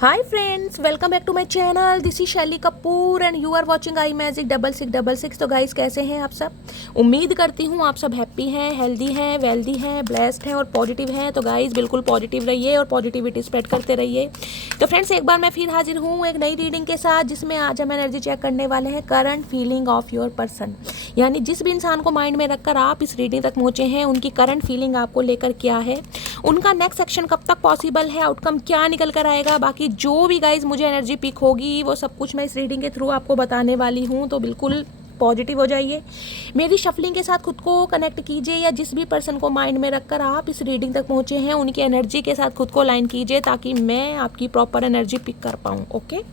Hi friends, welcome back to my channel. This is शैली Kapoor and you are watching I magic 6666। तो guys कैसे हैं आप सब? उम्मीद करती हूँ आप सब हैप्पी हैं, हेल्दी हैं, वेल्दी हैं, ब्लेस्ड हैं और पॉजिटिव हैं। तो गाइस बिल्कुल पॉजिटिव रहिए और पॉजिटिविटी स्प्रेड करते रहिए। तो फ्रेंड्स एक बार मैं फिर हाजिर हूँ एक नई रीडिंग के साथ, जिसमें आज हम एनर्जी चेक करने वाले हैं current feeling of your person. यानी जिस भी इंसान को माइंड में रखकर आप इस रीडिंग तक पहुँचे हैं, उनकी करंट फीलिंग आपको लेकर क्या है, उनका नेक्स्ट एक्शन कब तक पॉसिबल है, आउटकम क्या निकल कर आएगा। बाकी जो भी गाइज मुझे एनर्जी पिक होगी वो सब कुछ मैं इस रीडिंग के थ्रू आपको बताने वाली हूँ। तो बिल्कुल पॉजिटिव हो जाइए, मेरी शफलिंग के साथ खुद को कनेक्ट कीजिए, या जिस भी पर्सन को माइंड में रखकर आप इस रीडिंग तक पहुँचे हैं उनकी एनर्जी के साथ खुद को लाइन कीजिए, ताकि मैं आपकी प्रॉपर एनर्जी पिक कर पाऊँ। Okay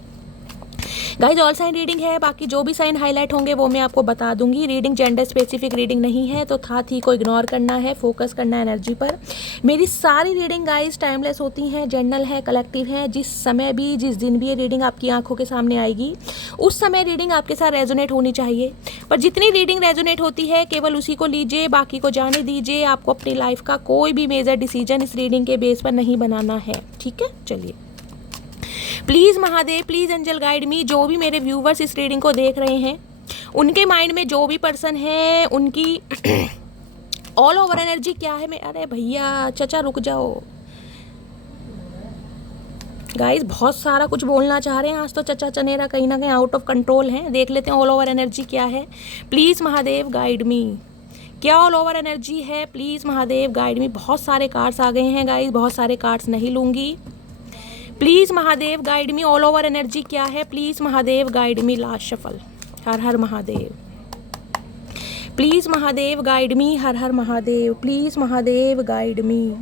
guys, all sign reading है, बाकी जो भी साइन हाईलाइट होंगे वो मैं आपको बता दूंगी। रीडिंग जेंडर स्पेसिफिक रीडिंग नहीं है, तो था थी को इग्नोर करना है, फोकस करना है एनर्जी पर। मेरी सारी रीडिंग गाइज टाइमलेस होती हैं, जनरल है, कलेक्टिव है। जिस समय भी जिस दिन भी ये रीडिंग आपकी आंखों के सामने आएगी, उस समय रीडिंग आपके साथ रेजोनेट होनी चाहिए। पर जितनी रीडिंग रेजोनेट होती है केवल उसी को लीजिए, बाकी को जाने दीजिए। आपको अपनी लाइफ का कोई भी मेजर डिसीजन इस रीडिंग के बेस पर नहीं बनाना है, ठीक है। चलिए, please Mahadev, please angel guide me. जो भी मेरे व्यूवर्स इस रीडिंग को देख रहे हैं, उनके माइंड में जो भी पर्सन है, उनकी ऑल ओवर एनर्जी क्या है। मैं अरे भैया चचा रुक जाओ गाइस, बहुत सारा कुछ बोलना चाह रहे हैं आज तो चचा चनेरा कहीं ना कहीं आउट ऑफ कंट्रोल हैं। देख लेते हैं ऑल ओवर एनर्जी क्या है। प्लीज़ महादेव गाइड मी, क्या ऑल ओवर एनर्जी है। प्लीज़ महादेव गाइड मी। बहुत सारे कार्ड्स आ गए हैं गाइस, बहुत सारे कार्ड्स नहीं लूँगी। Please Mahadev guide me, all over energy क्या है। Please Mahadev guide me. Last shuffle. Her her Mahadev. Please Mahadev guide me. Her her Mahadev. Please Mahadev guide me.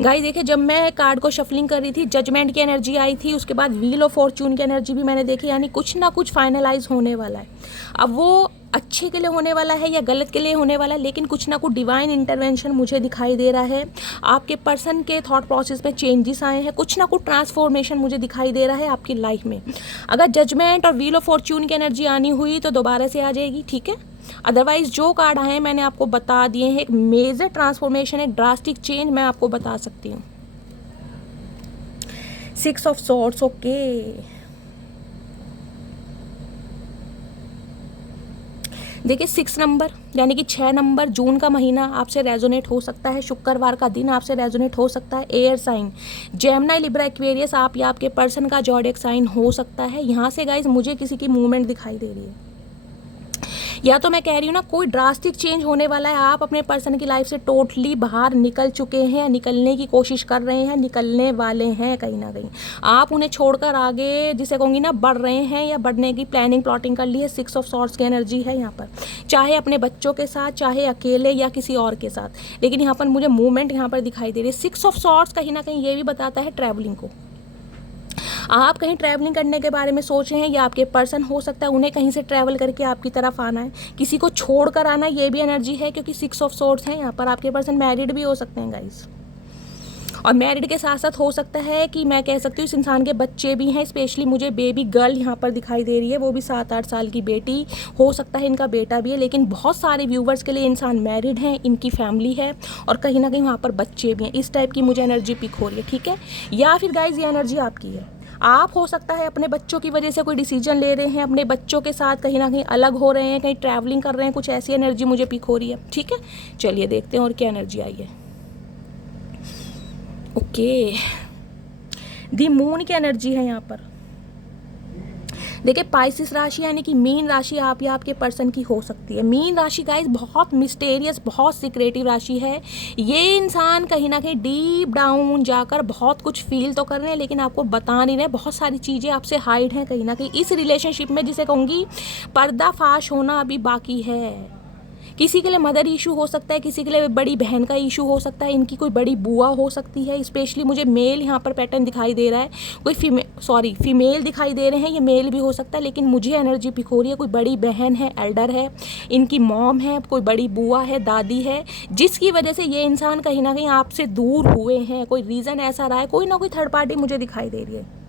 Guys देखिए, जब मैं कार्ड को शफलिंग कर रही थी, जजमेंट की एनर्जी आई थी, उसके बाद व्हील ऑफ फॉर्चून की एनर्जी भी मैंने देखी। यानी कुछ ना कुछ फाइनलाइज होने वाला है। अब वो अच्छे के लिए होने वाला है या गलत के लिए होने वाला है, लेकिन कुछ ना कुछ डिवाइन इंटरवेंशन मुझे दिखाई दे रहा है। आपके पर्सन के थॉट प्रोसेस में चेंजेस आए हैं, कुछ ना कुछ ट्रांसफॉर्मेशन मुझे दिखाई दे रहा है आपकी लाइफ में। अगर जजमेंट और व्हील ऑफ फॉर्चून की एनर्जी आनी हुई तो दोबारा से आ जाएगी, ठीक है। अदरवाइज जो कार्ड आए हैं मैंने आपको बता दिए हैं। एक मेजर ट्रांसफॉर्मेशन, एक ड्रास्टिक चेंज मैं आपको बता सकती हूँ। 6 ऑफ सॉर्ड्स, ओके। देखिए 6 नंबर यानी कि 6 नंबर, जून का महीना आपसे रेजोनेट हो सकता है। शुक्रवार का दिन आपसे रेजोनेट हो सकता है। Air sign Gemini, Libra, Aquarius, आप या आपके पर्सन का ज़ोडिएक साइन हो सकता है। यहाँ से गाइज मुझे किसी की मूवमेंट दिखाई दे रही है, या तो मैं कह रही हूँ ना कोई ड्रास्टिक चेंज होने वाला है। आप अपने पर्सन की लाइफ से टोटली बाहर निकल चुके हैं, निकलने की कोशिश कर रहे हैं, निकलने वाले हैं। कहीं ना कहीं आप उन्हें छोड़कर आगे, जिसे कहूँगी ना, बढ़ रहे हैं या बढ़ने की प्लानिंग प्लॉटिंग कर ली है। 6 ऑफ सॉर्ड्स की एनर्जी है यहाँ पर, चाहे अपने बच्चों के साथ, चाहे अकेले या किसी और के साथ। लेकिन यहाँ पर मुझे मूवमेंट यहाँ पर दिखाई दे रही है। 6 ऑफ सॉर्ड्स कहीं ना कहीं ये भी बताता है ट्रैवलिंग को। आप कहीं ट्रैवलिंग करने के बारे में सोच रहे हैं, या आपके पर्सन हो सकता है उन्हें कहीं से ट्रैवल करके आपकी तरफ आना है, किसी को छोड़ कर आना, ये भी एनर्जी है। क्योंकि 6 ऑफ सॉर्ड्स हैं यहाँ पर। आपके पर्सन मैरिड भी हो सकते हैं गाइस, और मैरिड के साथ साथ हो सकता है कि मैं कह सकती हूँ इस इंसान के बच्चे भी हैं। स्पेशली मुझे बेबी गर्ल यहाँ पर दिखाई दे रही है, वो भी 7-8 साल की बेटी। हो सकता है इनका बेटा भी है, लेकिन बहुत सारे व्यूवर्स के लिए इंसान मैरिड हैं, इनकी फैमिली है और कहीं ना कहीं वहाँ पर बच्चे भी हैं। इस टाइप की मुझे एनर्जी पिक हो रही है, ठीक है। या फिर गाइज ये एनर्जी आपकी है। आप हो सकता है अपने बच्चों की वजह से कोई डिसीजन ले रहे हैं, अपने बच्चों के साथ कहीं ना कहीं अलग हो रहे हैं, कहीं ट्रैवलिंग कर रहे हैं। कुछ ऐसी एनर्जी मुझे पिक हो रही है, ठीक है। चलिए देखते हैं और क्या एनर्जी आई है। ओके, दी मून की एनर्जी है यहाँ पर। देखिए पाइसिस राशि यानी कि मीन राशि आप या आपके पर्सन की हो सकती है। मीन राशि गाइस बहुत मिस्टेरियस, बहुत सीक्रेटिव राशि है। ये इंसान कहीं ना कहीं डीप डाउन जाकर बहुत कुछ फील तो कर रहे हैं, लेकिन आपको बता नहीं रहे। बहुत सारी चीज़ें आपसे हाइड हैं कहीं ना कहीं इस रिलेशनशिप में, जिसे कहूँगी पर्दाफाश होना अभी बाकी है। किसी के लिए मदर इशू हो सकता है, किसी के लिए बड़ी बहन का इशू हो सकता है, इनकी कोई बड़ी बुआ हो सकती है। स्पेशली मुझे मेल यहाँ पर पैटर्न दिखाई दे रहा है। कोई फीमेल दिखाई दे रहे हैं, ये मेल भी हो सकता है, लेकिन मुझे एनर्जी पिक हो रही है कोई बड़ी बहन है, एल्डर है, इनकी मॉम है, कोई बड़ी बुआ है, दादी है, जिसकी वजह से ये इंसान कहीं ना कहीं आपसे दूर हुए हैं। कोई रीज़न ऐसा रहा है, कोई ना कोई थर्ड पार्टी मुझे दिखाई दे रही है।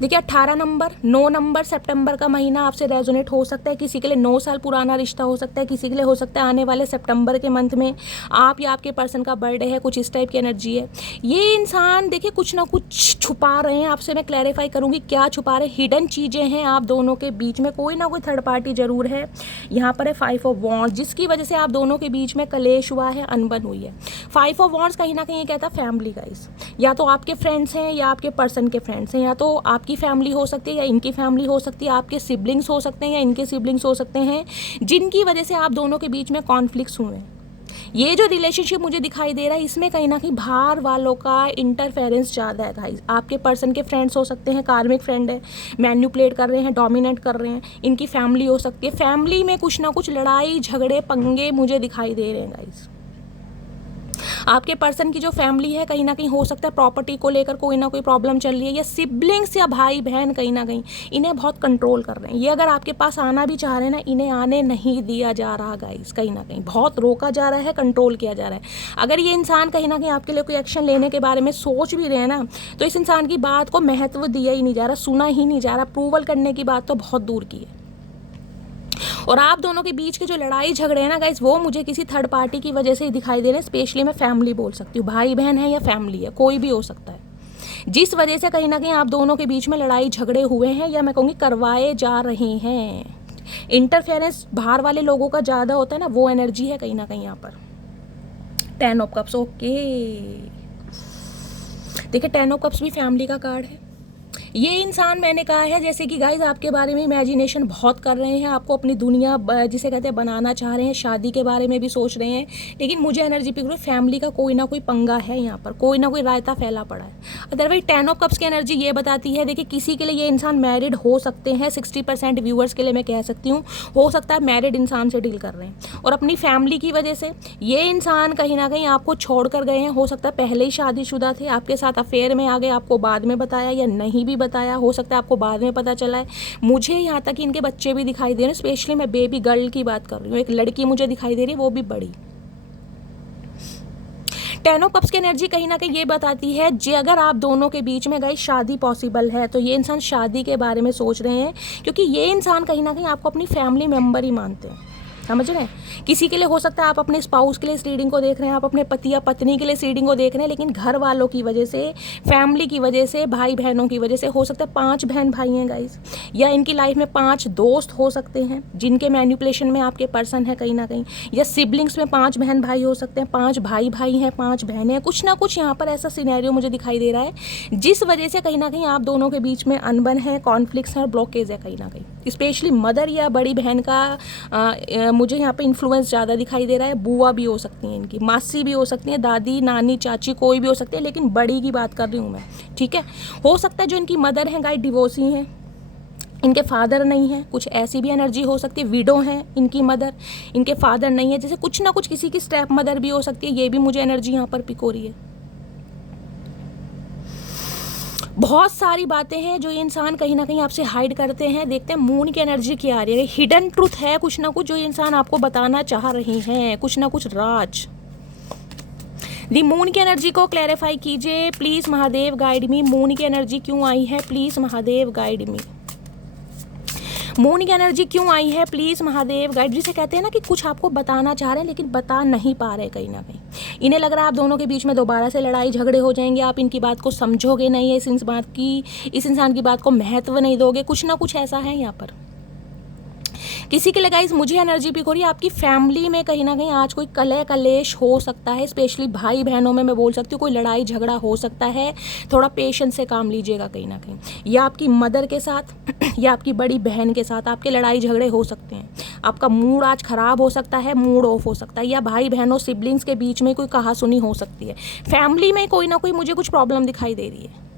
देखिए 18 नंबर, 9 नंबर सितंबर का महीना आपसे रेजोनेट हो सकता है। किसी के लिए 9 साल पुराना रिश्ता हो सकता है, किसी के लिए हो सकता है आने वाले सितंबर के मंथ में आप या आपके पर्सन का बर्थडे है, कुछ इस टाइप की एनर्जी है। ये इंसान देखिए कुछ ना कुछ छुपा रहे हैं आपसे, मैं क्लैरिफाई करूँगी क्या छुपा रहे हैं। हिडन चीज़ें हैं आप दोनों के बीच में, कोई ना कोई थर्ड पार्टी जरूर है। यहाँ पर है 5 ऑफ वॉन्ड्स, जिसकी वजह से आप दोनों के बीच में कलेश हुआ है, अनबन हुई है। 5 ऑफ वॉन्ड्स कहीं ना कहीं ये कहता है फैमिली गाइस, या तो आपके फ्रेंड्स हैं या आपके पर्सन के फ्रेंड्स हैं, या तो आपकी फैमिली हो सकती है या इनकी फैमिली हो सकती है, आपके सिबलिंग्स हो सकते हैं या इनके सिबलिंग्स हो सकते हैं, जिनकी वजह से आप दोनों के बीच में कॉन्फ्लिक्ट्स हुए हैं। ये जो रिलेशनशिप मुझे दिखाई दे रहा है इसमें कहीं ना कहीं बाहर वालों का इंटरफेरेंस ज़्यादा है गाइस। आपके पर्सन के फ्रेंड्स हो सकते हैं, कार्मिक फ्रेंड है, मैन्युपुलेट कर रहे हैं, डोमिनेट कर रहे हैं, इनकी फैमिली हो सकती है। फैमिली में कुछ ना कुछ लड़ाई झगड़े पंगे मुझे दिखाई दे रहे हैं गाइस। आपके पर्सन की जो फैमिली है कहीं ना कहीं हो सकता है प्रॉपर्टी को लेकर कोई ना कोई प्रॉब्लम चल रही है, या सिबलिंग्स या भाई बहन कहीं ना कहीं इन्हें बहुत कंट्रोल कर रहे हैं। ये अगर आपके पास आना भी चाह रहे हैं ना, इन्हें आने नहीं दिया जा रहा गाइस, कहीं ना कहीं बहुत रोका जा रहा है, कंट्रोल किया जा रहा है। अगर ये इंसान कहीं ना कहीं आपके लिए कोई एक्शन लेने के बारे में सोच भी रहे हैं ना, तो इस इंसान की बात को महत्व दिया ही नहीं जा रहा, सुना ही नहीं जा रहा, अप्रूवल करने की बात तो बहुत दूर की है। और आप दोनों के बीच के जो लड़ाई झगड़े हैं ना गाइस, वो मुझे किसी थर्ड पार्टी की वजह से ही दिखाई दे रहे हैं। स्पेशली मैं फैमिली बोल सकती हूँ, भाई बहन है या फैमिली है, कोई भी हो सकता है, जिस वजह से कहीं ना कहीं आप दोनों के बीच में लड़ाई झगड़े हुए हैं, या मैं कहूँगी करवाए जा रहे हैं। इंटरफेरेंस बाहर वाले लोगों का ज़्यादा होता है ना, वो एनर्जी है कहीं ना कहीं यहाँ पर। 10 ऑफ कप्स, ओके, देखिए 10 ऑफ कप्स भी फैमिली का कार्ड है। ये इंसान मैंने कहा है जैसे कि गाइज आपके बारे में इमेजिनेशन बहुत कर रहे हैं, आपको अपनी दुनिया जिसे कहते हैं बनाना चाह रहे हैं, शादी के बारे में भी सोच रहे हैं, लेकिन मुझे एनर्जी पिक रही है फैमिली का कोई ना कोई पंगा है यहाँ पर, कोई ना कोई रायता फैला पड़ा है। अदरवाइज 10 ऑफ कप्स की एनर्जी ये बताती है, देखिए किसी के लिए ये इंसान मैरिड हो सकते हैं, 60% व्यूअर्स के लिए मैं कह सकती हूँ, हो सकता है मैरिड इंसान से डील कर रहे हैं, और अपनी फैमिली की वजह से ये इंसान कहीं ना कहीं आपको छोड़ कर गए हैं। हो सकता है पहले ही शादीशुदा थे, आपके साथ अफेयर में आ गए, आपको बाद में बताया या नहीं भी बताया, हो सकता है आपको बाद में पता चला है। मुझे यहाँ तक कि इनके बच्चे भी दिखाई दे रहे हैं, स्पेशली मैं बेबी गर्ल की बात कर रही हूँ, एक लड़की मुझे दिखाई दे रही है, वो भी बड़ी। 10 ऑफ कप्स की एनर्जी कहीं ना कहीं ये बताती है जी, अगर आप दोनों के बीच में गाइस शादी पॉसिबल है, तो ये इंसान शादी के बारे में सोच रहे हैं, क्योंकि ये इंसान कहीं ना कहीं आपको अपनी फैमिली मेम्बर ही मानते हैं, समझ रहे हैं। किसी के लिए हो सकता है आप अपने स्पाउस के लिए इस रीडिंग को देख रहे हैं, आप अपने पति या पत्नी के लिए इस रीडिंग को देख रहे हैं, लेकिन घर वालों की वजह से, फैमिली की वजह से, भाई बहनों की वजह से, हो सकता है 5 बहन भाई हैं गाइस, या इनकी लाइफ में 5 दोस्त हो सकते हैं जिनके मैनिपुलेशन में आपके पर्सन है कहीं ना कहीं, या सिबलिंग्स में 5 बहन भाई हो सकते हैं, 5 भाई हैं, 5 बहनें हैं, कुछ ना कुछ यहाँ पर ऐसा सिनेरियो मुझे दिखाई दे रहा है, जिस वजह से कहीं ना कहीं आप दोनों के बीच में अनबन है, कॉन्फ्लिक्ट्स है और ब्लॉकेज है कहीं ना कहीं। स्पेशली मदर या बड़ी बहन का मुझे यहाँ पे इन्फ्लुएंस ज़्यादा दिखाई दे रहा है। बुआ भी हो सकती हैं, इनकी मासी भी हो सकती हैं, दादी नानी चाची कोई भी हो सकती है, लेकिन बड़ी की बात कर रही हूँ मैं, ठीक है। हो सकता है जो इनकी मदर हैं गाइस डिवोर्सी हैं, इनके फादर नहीं है, कुछ ऐसी भी एनर्जी हो सकती है। विडो हैं इनकी मदर, इनके फादर नहीं है, जैसे कुछ ना कुछ किसी की स्टेप मदर भी हो सकती है, ये भी मुझे एनर्जी यहाँ पर पिक हो रही है। बहुत सारी बातें हैं जो ये इंसान कहीं ना कहीं आपसे हाइड करते हैं। देखते हैं मून की एनर्जी क्या आ रही है। हिडन ट्रूथ है कुछ ना कुछ जो ये इंसान आपको बताना चाह रहे हैं, कुछ ना कुछ राज। दी मून की एनर्जी को क्लैरिफाई कीजिए please Mahadev guide me. Moon की एनर्जी क्यों आई है please Mahadev guide me. Moon की एनर्जी क्यों आई है प्लीज महादेव गाइड। जिसे कहते हैं ना कि कुछ आपको बताना चाह रहे हैं लेकिन बता नहीं पा रहे कहीं ना कहीं। इन्हें लग रहा है आप दोनों के बीच में दोबारा से लड़ाई झगड़े हो जाएंगे, आप इनकी बात को समझोगे नहीं, इस इंसान की बात को महत्व नहीं दोगे, कुछ ना कुछ ऐसा है यहाँ पर। किसी के लिए गाइस मुझे एनर्जी पिक हो रही है आपकी फैमिली में कहीं ना कहीं आज कोई कलह कलेश हो सकता है। स्पेशली भाई बहनों में मैं बोल सकती हूँ कोई लड़ाई झगड़ा हो सकता है। थोड़ा पेशेंस से काम लीजिएगा कहीं ना कहीं, या आपकी मदर के साथ या आपकी बड़ी बहन के साथ आपके लड़ाई झगड़े हो सकते हैं। आपका मूड आज खराब हो सकता है, मूड ऑफ हो सकता है, या भाई बहनों सिबलिंग्स के बीच में कोई कहासुनी हो सकती है। फैमिली में कोई ना कोई मुझे कुछ प्रॉब्लम दिखाई दे रही है।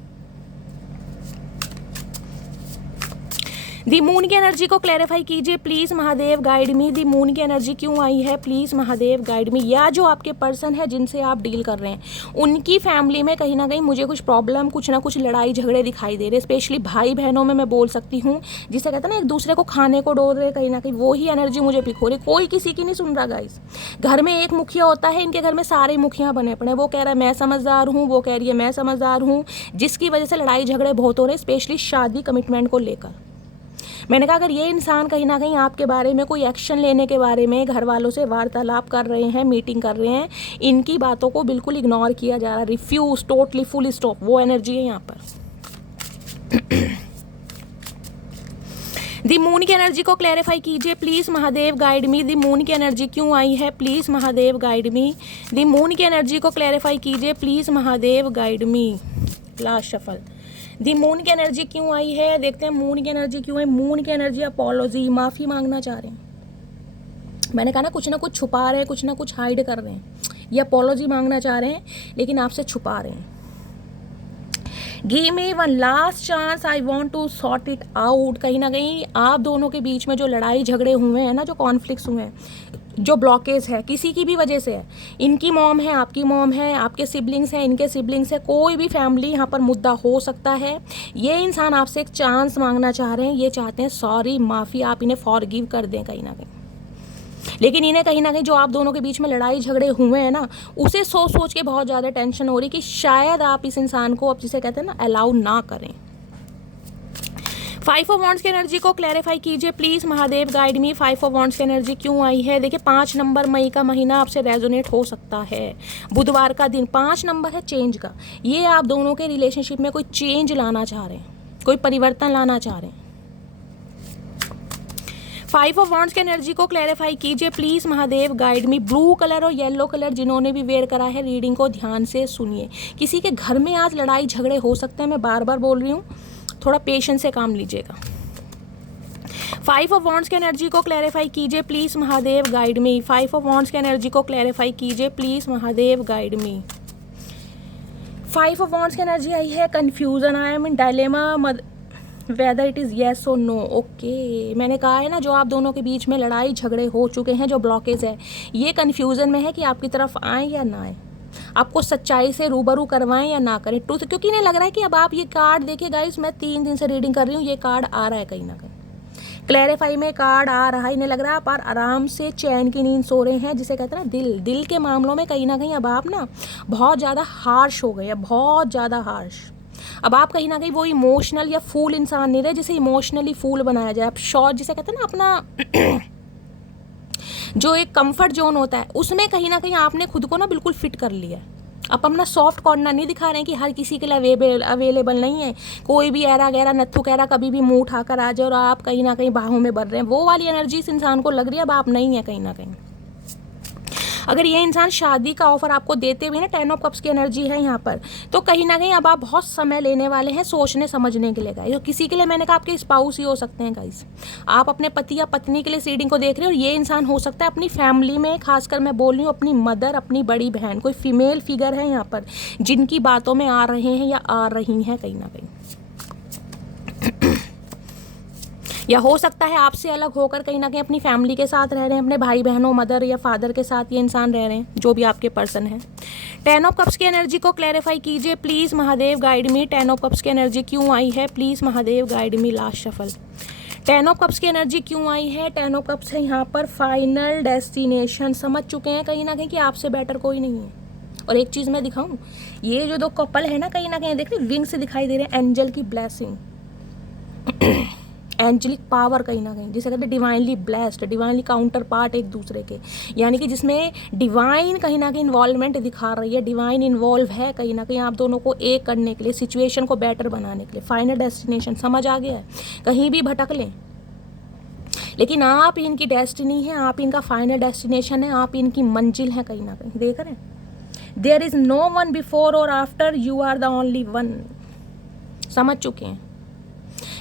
दी मून की एनर्जी को क्लैरिफाई कीजिए please Mahadev guide me. The moon की एनर्जी क्यों आई है, प्लीज़ महादेव गाइड मी। या जो आपके पर्सन है जिनसे आप डील कर रहे हैं उनकी फैमिली में कहीं ना कहीं मुझे कुछ प्रॉब्लम, कुछ ना कुछ लड़ाई झगड़े दिखाई दे रहे, स्पेशली भाई बहनों में मैं बोल सकती हूँ, जिसे कहते हैं ना एक दूसरे को खाने को डोल रहे, कहीं ना कहीं वो ही एनर्जी मुझे पिक हो रही। कोई किसी की नहीं सुन रहा गाइस। घर में एक मुखिया होता है, इनके घर में सारे मुखिया बने पड़े, वो कह रहा है मैं समझदार हूँ, वो कह रही है मैं समझदार हूँ, जिसकी वजह से लड़ाई झगड़े बहुत हो रहे, स्पेशली शादी कमिटमेंट को लेकर। मैंने कहा अगर ये इंसान कहीं ना कहीं आपके बारे में कोई एक्शन लेने के बारे में घर वालों से वार्तालाप कर रहे हैं, मीटिंग कर रहे हैं, इनकी बातों को बिल्कुल इग्नोर किया जा रहा है, रिफ्यूज, टोटली फुल स्टॉप, वो एनर्जी है यहाँ पर। दी मून की एनर्जी को क्लैरिफाई कीजिए please Mahadev guide me. The moon की एनर्जी क्यों आई है, please Mahadev guide me. The moon की एनर्जी को क्लैरिफाई कीजिए please Mahadev guide me. Last shuffle. The moon की एनर्जी क्यों आई है, देखते हैं मून की एनर्जी क्यों है। मून की एनर्जी अपॉलॉजी, माफ़ी मांगना चाह रहे हैं। मैंने कहा ना कुछ छुपा रहे हैं, कुछ ना कुछ हाइड कर रहे हैं। ये अपॉलॉजी मांगना चाह रहे हैं लेकिन आपसे छुपा रहे हैं। Give me one last chance, I want to sort it out. कहीं ना कहीं आप दोनों के बीच में जो लड़ाई झगड़े हुए हैं ना, जो कॉन्फ्लिक्ट्स हुए हैं, जो ब्लॉकेज है, किसी की भी वजह से है, इनकी मॉम है, आपकी मॉम है, आपके सिबलिंग्स हैं, इनके सिबलिंग्स है, कोई भी फैमिली यहाँ पर मुद्दा हो सकता है। ये इंसान आपसे एक चांस मांगना चाह रहे हैं, ये चाहते हैं सॉरी, माफ़ी, आप इन्हें फॉरगिव कर दें कहीं ना कहीं। लेकिन इन्हें कहीं ना कहीं जो आप दोनों के बीच में लड़ाई झगड़े हुए हैं ना, उसे सोच के बहुत ज़्यादा टेंशन हो रही कि शायद आप इस इंसान को, अब जिसे कहते हैं ना, अलाउ ना करें। 5 ऑफ वॉन्ड्स की एनर्जी को क्लैरिफाई कीजिए please Mahadev guide me. 5 of wands की एनर्जी क्यों आई है, देखिए 5 नंबर मई का महीना आपसे रेजोनेट हो सकता है। बुधवार का दिन, 5 नंबर है चेंज का। ये आप दोनों के रिलेशनशिप में कोई चेंज लाना चाह रहे हैं, कोई परिवर्तन लाना चाह रहे हैं। 5 ऑफ वॉन्ड्स की एनर्जी को क्लैरिफाई कीजिए please Mahadev guide me. Blue colour और येलो कलर जिन्होंने भी वेयर करा है, रीडिंग को ध्यान से सुनिए। किसी के घर में आज लड़ाई झगड़े हो सकते हैं, मैं बार बार बोल रही हूँ, थोड़ा पेशेंस से काम लीजिएगा। 5 ऑफ वॉन्ड्स की एनर्जी को क्लैरिफाई कीजिए please Mahadev guide me. 5 of wands की एनर्जी को क्लैरिफाई कीजिए please Mahadev guide me. 5 of wands की एनर्जी आई है confusion, I am in dilemma whether it is yes और नो। ओके, मैंने कहा है ना, जो आप दोनों के बीच में लड़ाई झगड़े हो चुके हैं, जो ब्लॉकेज है, ये कन्फ्यूज़न में है कि आपकी तरफ आए या ना आए, आपको सच्चाई से रूबरू करवाएं या ना करें, ट्रूथ। क्योंकि इन्हें लग रहा है कि अब आप ये कार्ड देखिए गाइस, मैं 3 दिन से रीडिंग कर रही हूँ, ये कार्ड आ रहा है कहीं ना कहीं, क्लैरिफाई में कार्ड आ रहा है। इन्हें लग रहा है आप आराम से चैन की नींद सो रहे हैं, जिसे कहते हैं ना दिल के मामलों में कहीं ना कहीं अब आप ना बहुत ज़्यादा हार्श हो गए हैं, बहुत ज़्यादा हार्श। अब आप कहीं ना कहीं वो इमोशनल या फूल इंसान नहीं रहे जिसे इमोशनली फूल बनाया जाए। आप शॉर्ट, जिसे कहते हैं ना, अपना जो एक कंफर्ट जोन होता है, उसमें कहीं ना कहीं आपने खुद को ना बिल्कुल फिट कर लिया है। आप अपना सॉफ्ट कॉर्नर नहीं दिखा रहे हैं कि हर किसी के लिए अवेलेबल नहीं है, कोई भी ऐरा गैरा नत्थु कैरा कभी भी मुंह उठाकर आ जाए और आप कहीं ना कहीं बाहों में बढ़ रहे हैं। वो वाली एनर्जी इस इंसान को लग रही है, अब आप नहीं है कहीं ना कहीं। अगर ये इंसान शादी का ऑफर आपको देते हुए ना, 10 ऑफ कप्स की एनर्जी है यहाँ पर, तो कहीं ना कहीं अब आप बहुत समय लेने वाले हैं सोचने समझने के लिए गाइस। तो किसी के लिए मैंने कहा आपके स्पाउस ही हो सकते हैं गाइस, आप अपने पति या पत्नी के लिए रीडिंग को देख रहे हो, और ये इंसान हो सकता है अपनी फैमिली में, खासकर मैं बोल रही हूँ अपनी मदर, अपनी बड़ी बहन, कोई फीमेल फिगर है यहाँ पर जिनकी बातों में आ रहे हैं या आ रही हैं कहीं ना कहीं। या हो सकता है आपसे अलग होकर कहीं ना कहीं अपनी फैमिली के साथ रह रहे हैं, अपने भाई बहनों, मदर या फादर के साथ ये इंसान रह रहे हैं, जो भी आपके पर्सन है। 10 ऑफ कप्स की एनर्जी को क्लैरिफाई कीजिए please Mahadev guide me. 10 of cups की एनर्जी क्यों आई है, please Mahadev guide me. Last shuffle. 10 of cups की एनर्जी क्यों आई है, 10 ऑफ कप्स है यहाँ पर फाइनल डेस्टिनेशन। समझ चुके हैं कहीं ना कहीं कि आपसे बेटर कोई नहीं है। और एक चीज़ मैं दिखाऊं, ये जो 2 कपल है ना, कहीं ना कहीं देख रहे विंग से दिखाई दे रहे हैं, एंजल की ब्लेसिंग, एंजलिक पावर कहीं ना कहीं, जिसे कहते हैं divinely blessed, divinely counter part एक दूसरे के, यानी कि जिसमें डिवाइन कहीं ना कहीं इन्वॉल्वमेंट दिखा रही है, डिवाइन इन्वॉल्व है कहीं ना कहीं आप दोनों को एक करने के लिए, सिचुएशन को बेटर बनाने के लिए। फाइनल डेस्टिनेशन समझ आ गया है, कहीं भी भटक लें लेकिन आप इनकी डेस्टिनी है, आप इनका फाइनल डेस्टिनेशन है, आप इनकी मंजिल है कहीं ना कहीं। देख रहे हैं, there is no one before और after, you are the only one. समझ चुके हैं।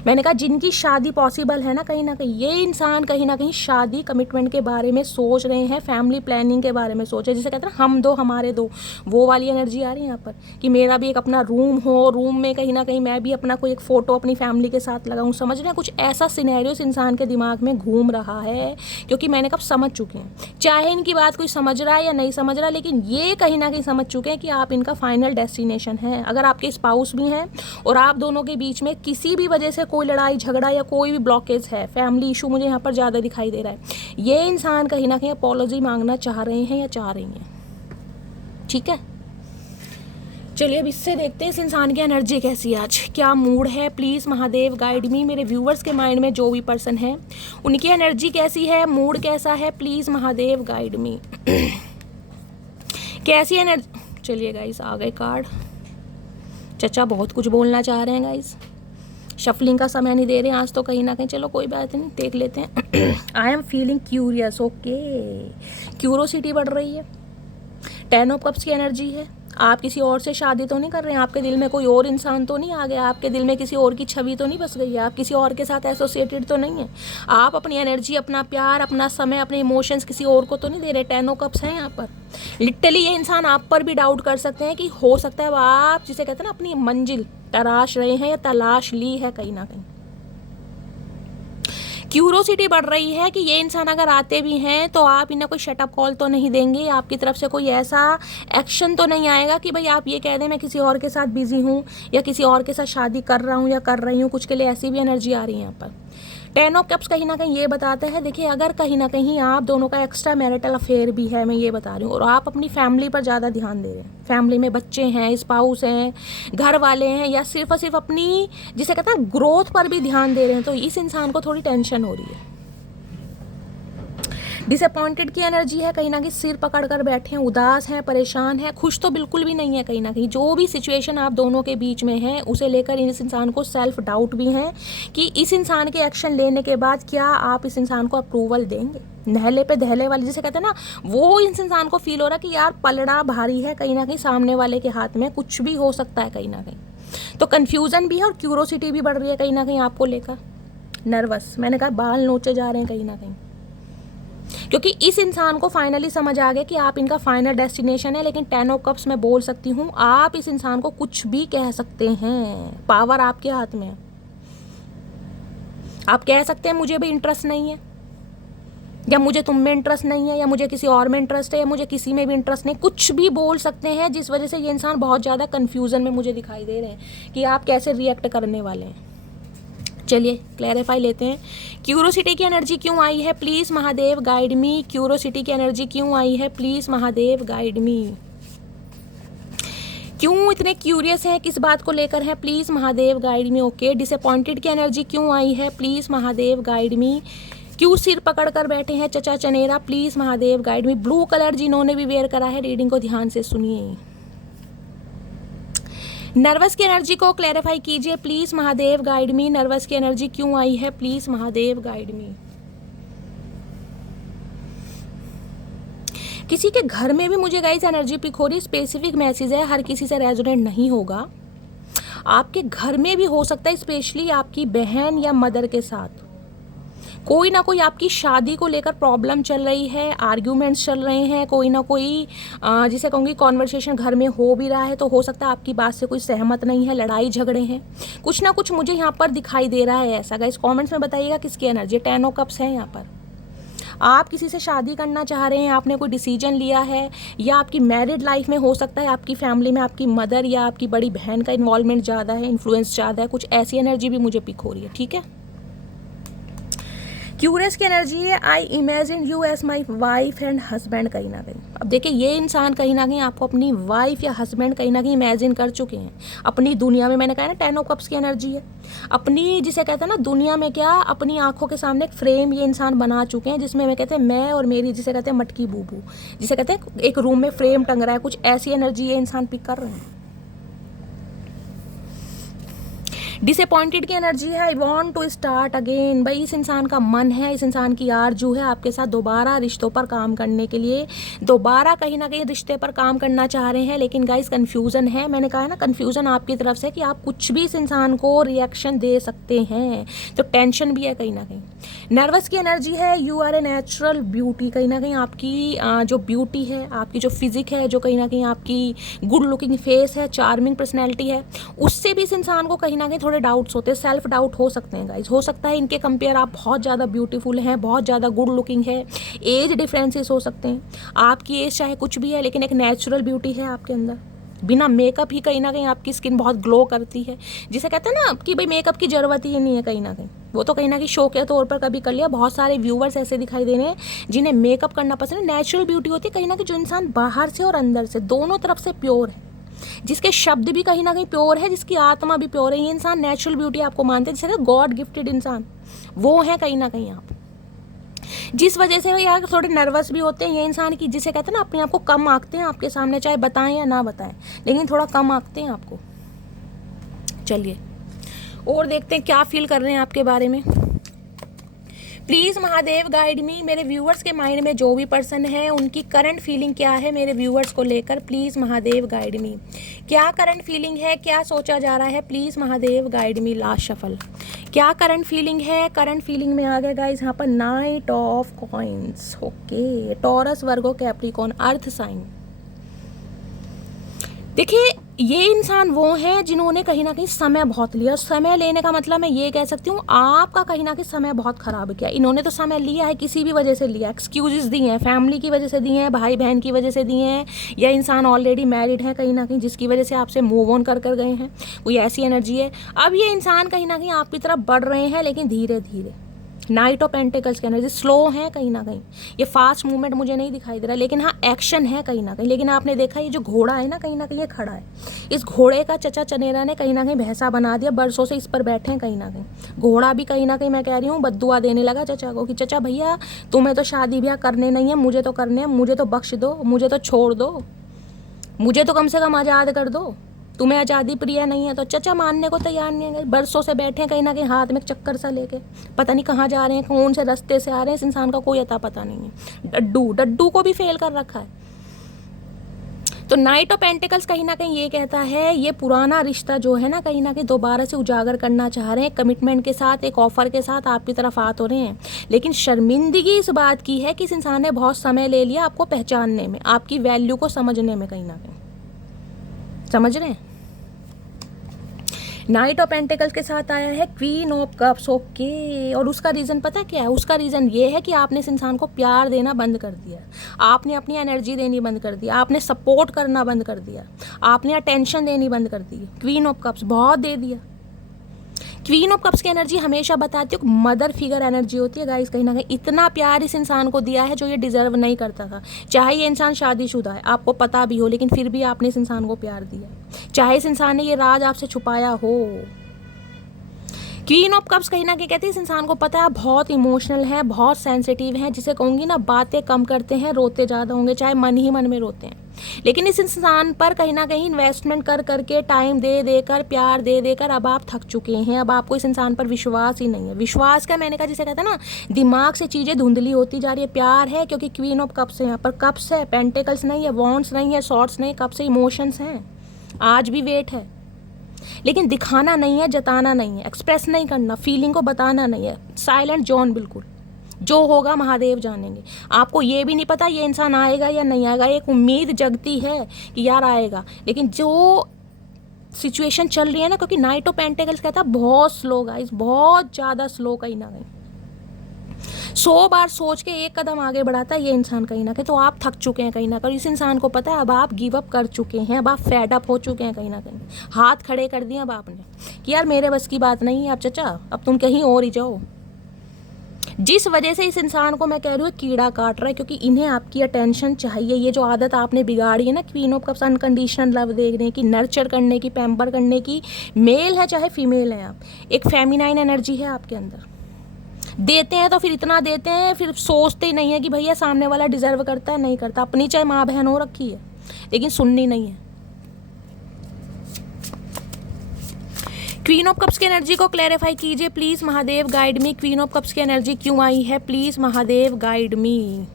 मैंने कहा जिनकी शादी पॉसिबल है ना कहीं ये इंसान कहीं ना कहीं शादी कमिटमेंट के बारे में सोच रहे हैं, फैमिली प्लानिंग के बारे में सोच रहे हैं, जिसे कहते हैं ना हम दो हमारे दो, वो वाली एनर्जी आ रही है यहाँ पर कि मेरा भी एक अपना रूम हो, रूम में कहीं ना कहीं मैं भी अपना कोई एक फ़ोटो अपनी फैमिली के साथ लगाऊँ। समझ रहे हैं, कुछ ऐसा सिनेरियो इस इंसान के दिमाग में घूम रहा है, क्योंकि मैंने कब समझ चुके हैं, चाहे इनकी बात कोई समझ रहा है या नहीं समझ रहा, लेकिन ये कहीं ना कहीं समझ चुके हैं कि आप इनका फाइनल डेस्टिनेशन है। अगर आपके स्पाउस भी हैं और आप दोनों के बीच में किसी भी वजह से कोई लड़ाई झगड़ा या कोई भी ब्लॉकेज है, फैमिली इशू मुझे यहाँ पर ज़्यादा दिखाई दे रहा है, ये इंसान कहीं ना कहीं अपॉलॉजी मांगना चाह रहे हैं या चाह रही हैं। ठीक है, चलिए अब इससे देखते हैं इस इंसान की एनर्जी कैसी है, आज क्या मूड है। प्लीज़ महादेव गाइड मी, मेरे व्यूवर्स के माइंड में जो भी पर्सन है उनकी एनर्जी कैसी है, मूड कैसा है, प्लीज़ महादेव गाइड मी। कैसी एनर्जी, चलिए गाइस आ गए कार्ड। चचा बहुत कुछ बोलना चाह रहे हैं गाइस, शफलिंग का समय नहीं दे रहे आज तो कहीं ना कहीं, चलो कोई बात नहीं देख लेते हैं। I am feeling curious, okay, curiosity बढ़ रही है। 10 ऑफ कप्स की एनर्जी है। आप किसी और से शादी तो नहीं कर रहे हैं, आपके दिल में कोई और इंसान तो नहीं आ गया, आपके दिल में किसी और की छवि तो नहीं बस गई है, आप किसी और के साथ एसोसिएटेड तो नहीं है, आप अपनी एनर्जी, अपना प्यार, अपना समय, अपने इमोशंस किसी और को तो नहीं दे रहे। 10 ऑफ कप्स हैं यहाँ पर। लिटरली ये इंसान आप पर भी डाउट कर सकते हैं कि हो सकता है आप जिसे कहते हैं ना अपनी मंजिल तराश रहे हैं या तलाश ली है कहीं ना कहीं। क्यूरोसिटी बढ़ रही है कि ये इंसान अगर आते भी हैं तो आप इन्हें कोई शटअप कॉल तो नहीं देंगे, आपकी तरफ से कोई ऐसा एक्शन तो नहीं आएगा कि भाई आप ये कह दें मैं किसी और के साथ बिजी हूँ या किसी और के साथ शादी कर रहा हूँ या कर रही हूँ। कुछ के लिए ऐसी भी एनर्जी आ रही है यहाँ पर। 10 ऑफ कप्स कहीं ना कहीं ये बताते हैं, देखिए अगर कहीं ना कहीं आप दोनों का एक्स्ट्रा मैरिटल अफेयर भी है, मैं ये बता रही हूँ, और आप अपनी फैमिली पर ज़्यादा ध्यान दे रहे हैं, फैमिली में बच्चे हैं, स्पाउस हैं, घर वाले हैं, या सिर्फ और सिर्फ अपनी जिसे कहते हैं ग्रोथ पर भी ध्यान दे रहे हैं, तो इस इंसान को थोड़ी टेंशन हो रही है। डिसअपॉइंटेड की एनर्जी है, कहीं ना कहीं सिर पकड़ कर बैठे हैं, उदास हैं, परेशान हैं, खुश तो बिल्कुल भी नहीं है कहीं ना कहीं। जो भी सिचुएशन आप दोनों के बीच में है उसे लेकर इस इंसान को सेल्फ डाउट भी है कि इस इंसान के एक्शन लेने के बाद क्या आप इस इंसान को अप्रूवल देंगे। नहले पे दहले वाली जिसे कहते हैं ना, वो इस इंसान को फील हो रहा है कि यार पलड़ा भारी है कहीं ना कहीं, सामने वाले के हाथ में कुछ भी हो सकता है कहीं ना कहीं। तो कन्फ्यूज़न भी है और क्यूरोसिटी भी बढ़ रही है कहीं ना कहीं आपको लेकर। नर्वस, मैंने कहा बाल नोचे जा रहे हैं कहीं ना कहीं, क्योंकि इस इंसान को फाइनली समझ आ गया कि आप इनका फाइनल डेस्टिनेशन है। लेकिन 10 ऑफ कप्स मैं बोल सकती हूँ, आप इस इंसान को कुछ भी कह सकते हैं, पावर आपके हाथ में है। आप कह सकते हैं मुझे भी इंटरेस्ट नहीं है, या मुझे तुम में इंटरेस्ट नहीं है, या मुझे किसी और में इंटरेस्ट है, या मुझे किसी में भी इंटरेस्ट नहीं, कुछ भी बोल सकते हैं, जिस वजह से ये इंसान बहुत ज़्यादा कन्फ्यूज़न में मुझे दिखाई दे रहे हैं कि आप कैसे रिएक्ट करने वाले हैं। चलिए क्लैरिफाई लेते हैं, क्यूरोसिटी की एनर्जी क्यों आई है, please Mahadev guide me. Curiosity की एनर्जी क्यों आई है, प्लीज़ महादेव गाइड मी। क्यों इतने क्यूरियस हैं, किस बात को लेकर हैं, please Mahadev guide me. Okay, disappointed की एनर्जी क्यों आई है, प्लीज़ महादेव गाइड मी। क्यों सिर पकड़ कर बैठे हैं चचा चनेरा, please Mahadev guide me. Blue colour जिन्होंने भी वेयर करा है, रीडिंग को ध्यान से सुनिए। नर्वस की एनर्जी को क्लैरिफाई कीजिए please Mahadev guide me. Nervous की एनर्जी क्यों आई है, प्लीज़ महादेव गाइड मी। किसी के घर में भी मुझे गाइस एनर्जी पिक हो रही है, स्पेसिफिक मैसेज है, हर किसी से रेजोनेट नहीं होगा। आपके घर में भी हो सकता है, स्पेशली आपकी बहन या मदर के साथ कोई ना कोई आपकी शादी को लेकर प्रॉब्लम चल रही है, आर्ग्यूमेंट्स चल रहे हैं, कोई ना कोई जिसे कहूँगी कॉन्वर्सेशन घर में हो भी रहा है, तो हो सकता है आपकी बात से कोई सहमत नहीं है, लड़ाई झगड़े हैं, कुछ ना कुछ मुझे यहाँ पर दिखाई दे रहा है ऐसा। गाइस कमेंट्स में बताइएगा किसकी एनर्जी। 10 ऑफ कप्स है यहाँ पर। आप किसी से शादी करना चाह रहे हैं, आपने कोई डिसीजन लिया है, या आपकी मैरिड लाइफ में हो सकता है आपकी फैमिली में आपकी मदर या आपकी बड़ी बहन का इन्वॉल्वमेंट ज़्यादा है, इन्फ्लुएंस ज़्यादा है, कुछ ऐसी एनर्जी भी मुझे पिक हो रही है। ठीक है, क्यूरियस की एनर्जी है, I imagine you as my wife and husband. कहीं ना कहीं अब देखिए ये इंसान कहीं ना कहीं आपको अपनी वाइफ या हस्बैंड कहीं ना कहीं इमेजिन कर चुके हैं अपनी दुनिया में। मैंने कहा ना 10 ऑफ कप्स की एनर्जी है, अपनी जिसे कहते हैं ना दुनिया में, क्या अपनी आंखों के सामने एक फ्रेम ये इंसान बना चुके हैं, जिसमें मैं कहते हैं मैं और मेरी जिसे कहते हैं मटकी बूबू, जिसे कहते हैं एक रूम में फ्रेम टंग रहा है, कुछ ऐसी एनर्जी ये इंसान पिक कर रहे हैं। डिसअपॉइंटेड की एनर्जी है, I want to start again. भाई इस इंसान का मन है, इस इंसान की आरज़ू है आपके साथ दोबारा रिश्तों पर काम करने के लिए, दोबारा कहीं ना कहीं रिश्ते पर काम करना चाह रहे हैं। लेकिन गाइस कन्फ्यूज़न है, मैंने कहा है ना कन्फ्यूज़न आपकी तरफ से कि आप कुछ भी इस इंसान को रिएक्शन दे सकते हैं, तो टेंशन भी है कहीं ना कहीं। नर्वस की एनर्जी है, you are a natural beauty. कहीं ना कहीं आपकी जो ब्यूटी है, आपकी जो फिजिक है, जो कहीं ना कहीं आपकी गुड लुकिंग फेस है, चार्मिंग पर्सनैलिटी है, उससे भी इस इंसान को कहीं ना कहीं थोड़े डाउट्स होते हैं, सेल्फ डाउट हो सकते हैं गाइज। हो सकता है इनके कंपेयर आप बहुत ज़्यादा ब्यूटीफुल हैं, बहुत ज़्यादा गुड लुकिंग है, एज डिफरेंसेस हो सकते हैं, आपकी एज चाहे कुछ भी है लेकिन एक नेचुरल ब्यूटी है आपके अंदर, बिना मेकअप ही कहीं ना कहीं आपकी स्किन बहुत ग्लो करती है, जिसे कहते हैं ना कि भाई मेकअप की ज़रूरत ही नहीं है कहीं ना कहीं, वो तो कहीं ना कहीं शो के तौर पर कभी कर लिया। बहुत सारे व्यूवर्स ऐसे दिखाई दे रहे हैं जिन्हें मेकअप करना पसंद है। नेचुरल ब्यूटी होती है कहीं ना कहीं जो इंसान बाहर से और अंदर से दोनों तरफ से प्योर है, जिसके शब्द भी कहीं ना कहीं प्योर है, जिसकी आत्मा भी प्योर है, ये इंसान नेचुरल ब्यूटी आपको मानते हैं, जैसे गॉड गिफ्टेड इंसान वो है कहीं ना कहीं आप। जिस वजह से यार थोड़े नर्वस भी होते हैं ये इंसान की, जिसे कहते हैं ना अपने आप को कम आंकते हैं आपके सामने, चाहे बताएं या ना बताएं, लेकिन थोड़ा कम आंकते हैं आपको। चलिए और देखते हैं क्या फील कर रहे हैं आपके बारे में। प्लीज़ महादेव गाइड मी, मेरे व्यूअर्स के माइंड में जो भी पर्सन है उनकी करंट फीलिंग क्या है मेरे व्यूअर्स को लेकर। प्लीज़ महादेव गाइड मी, क्या करंट फीलिंग है, क्या सोचा जा रहा है, please Mahadev guide me. Last shuffle, क्या करंट फीलिंग है। करंट फीलिंग में आ गया गाइस यहाँ पर knight of coins. Okay, Taurus, Virgo, Capricorn, earth sign. देखिए ये इंसान वो हैं जिन्होंने कहीं ना कहीं समय बहुत लिया। समय लेने का मतलब मैं ये कह सकती हूँ आपका कहीं ना कहीं समय बहुत ख़राब किया। इन्होंने तो समय लिया है, किसी भी वजह से लिया, एक्सक्यूजेस दिए हैं, फैमिली की वजह से दिए हैं, भाई बहन की वजह से दिए हैं, या इंसान ऑलरेडी मैरिड है कहीं ना कहीं जिसकी वजह से आपसे मूव ऑन कर गए हैं, कोई ऐसी एनर्जी है। अब ये इंसान कहीं ना कहीं आपकी तरफ बढ़ रहे हैं लेकिन धीरे धीरे। नाइट ऑफ पेंटिकल्स की एनर्जी स्लो है कहीं ना कहीं, ये फास्ट मूवमेंट मुझे नहीं दिखाई दे रहा, लेकिन हाँ एक्शन है कहीं ना कहीं। लेकिन आपने देखा ये जो घोड़ा है ना कहीं ना कहीं ये खड़ा है, इस घोड़े का चचा चनेरा ने कहीं ना कहीं भैंसा बना दिया, बरसों से इस पर बैठे हैं कहीं ना कहीं। घोड़ा भी कहीं ना कहीं मैं कह रही हूँ बद्दुआ देने लगा चचा को कि चचा भैया तुम्हें तो शादी ब्याह करने नहीं है, मुझे तो करने हैं, मुझे तो बख्श दो, मुझे तो छोड़ दो, मुझे तो कम से कम आज़ाद कर दो, तुम्हें आज़ादी प्रिय नहीं है। तो चचा मानने को तैयार नहीं है, बरसों से बैठे हैं कहीं ना कहीं हाथ में चक्कर सा लेके, पता नहीं कहाँ जा रहे हैं, कौन से रास्ते से आ रहे हैं, इस इंसान का कोई अता पता नहीं है। डड्डू को भी फेल कर रखा है। तो नाइट ऑफ पेंटिकल्स कहीं ना कहीं ये कहता है ये पुराना रिश्ता जो है ना कहीं ना कहीं दोबारा से उजागर करना चाह रहे हैं, कमिटमेंट के साथ, एक ऑफर के साथ आपकी तरफ आ तो रहे हैं, लेकिन शर्मिंदगी इस बात की है कि इस इंसान ने बहुत समय ले लिया आपको पहचानने में, आपकी वैल्यू को समझने में कहीं ना कहीं। समझ रहे हैं। नाइट ऑफ पेंटिकल्स के साथ आया है क्वीन ऑफ कप्स। ओके, और उसका रीज़न पता क्या है, उसका रीज़न ये है कि आपने इस इंसान को प्यार देना बंद कर दिया, आपने अपनी एनर्जी देनी बंद कर दिया, आपने सपोर्ट करना बंद कर दिया, आपने अटेंशन देनी बंद कर दी। क्वीन ऑफ कप्स बहुत दे दिया। क्वीन ऑफ कप्स की एनर्जी हमेशा बताती हूँ मदर फिगर एनर्जी होती है गाइस। कहीं ना कहीं इतना प्यार इस इंसान को दिया है जो ये डिजर्व नहीं करता था, चाहे ये इंसान शादीशुदा है आपको पता भी हो, लेकिन फिर भी आपने इस इंसान को प्यार दिया, चाहे इस इंसान ने ये राज आपसे छुपाया हो। क्वीन ऑफ कप्स कहीं ना कहीं कहते हैं इस इंसान को पता है आप बहुत इमोशनल हैं, बहुत सेंसिटिव हैं, जिसे कहूँगी ना बातें कम करते हैं, रोते ज़्यादा होंगे, चाहे मन ही मन में रोते हैं, लेकिन इस इंसान पर कहीं ना कहीं इन्वेस्टमेंट कर करके, टाइम दे देकर, प्यार दे देकर अब आप थक चुके हैं। अब आपको इस इंसान पर विश्वास ही नहीं है। विश्वास का मैंने कहा जिसे कहते हैं ना दिमाग से चीज़ें धुंधली होती जा रही है। प्यार है क्योंकि क्वीन ऑफ कप्स है, यहाँ पर कप्स है, पेंटिकल्स नहीं है, वॉन्ड्स नहीं है, शॉर्ट्स नहीं, कप्स है, इमोशंस हैं, आज भी वेट है, लेकिन दिखाना नहीं है, जताना नहीं है, एक्सप्रेस नहीं करना, फीलिंग को बताना नहीं है, साइलेंट जोन बिल्कुल। जो होगा महादेव जानेंगे। आपको ये भी नहीं पता ये इंसान आएगा या नहीं आएगा, एक उम्मीद जगती है कि यार आएगा, लेकिन जो सिचुएशन चल रही है ना, क्योंकि नाइट ऑफ पेंटिकल्स कहता है बहुत स्लो गाइस, बहुत ज़्यादा स्लो, कहीं ना कहीं 100 बार सोच के एक कदम आगे बढ़ाता है ये इंसान कहीं ना कहीं। तो आप थक चुके हैं कहीं ना कहीं, इस इंसान को पता है अब आप गिव अप कर चुके हैं, अब आप फेड अप हो चुके हैं कहीं ना कहीं, हाथ खड़े कर दिए अब आपने कि यार मेरे बस की बात नहीं है अब चचा, अब तुम कहीं और ही जाओ। जिस वजह से इस इंसान को मैं कह रही हूँ कीड़ा काट रहा है, क्योंकि इन्हें आपकी अटेंशन चाहिए। ये जो आदत आपने बिगाड़ी है ना queen of cups, unconditional love देखने की, नर्चर करने की, पैम्पर करने की, मेल है चाहे फीमेल है आप, एक फेमिनाइन एनर्जी है आपके अंदर। देते हैं तो फिर इतना देते हैं, फिर सोचते ही नहीं है कि भैया सामने वाला डिजर्व करता है नहीं करता, अपनी चाहे माँ बहन हो रखी है, लेकिन सुननी नहीं है। क्वीन ऑफ कप्स की एनर्जी को क्लैरिफाई कीजिए please Mahadev, guide me. Queen of cups की एनर्जी क्यों आई है, please Mahadev guide me.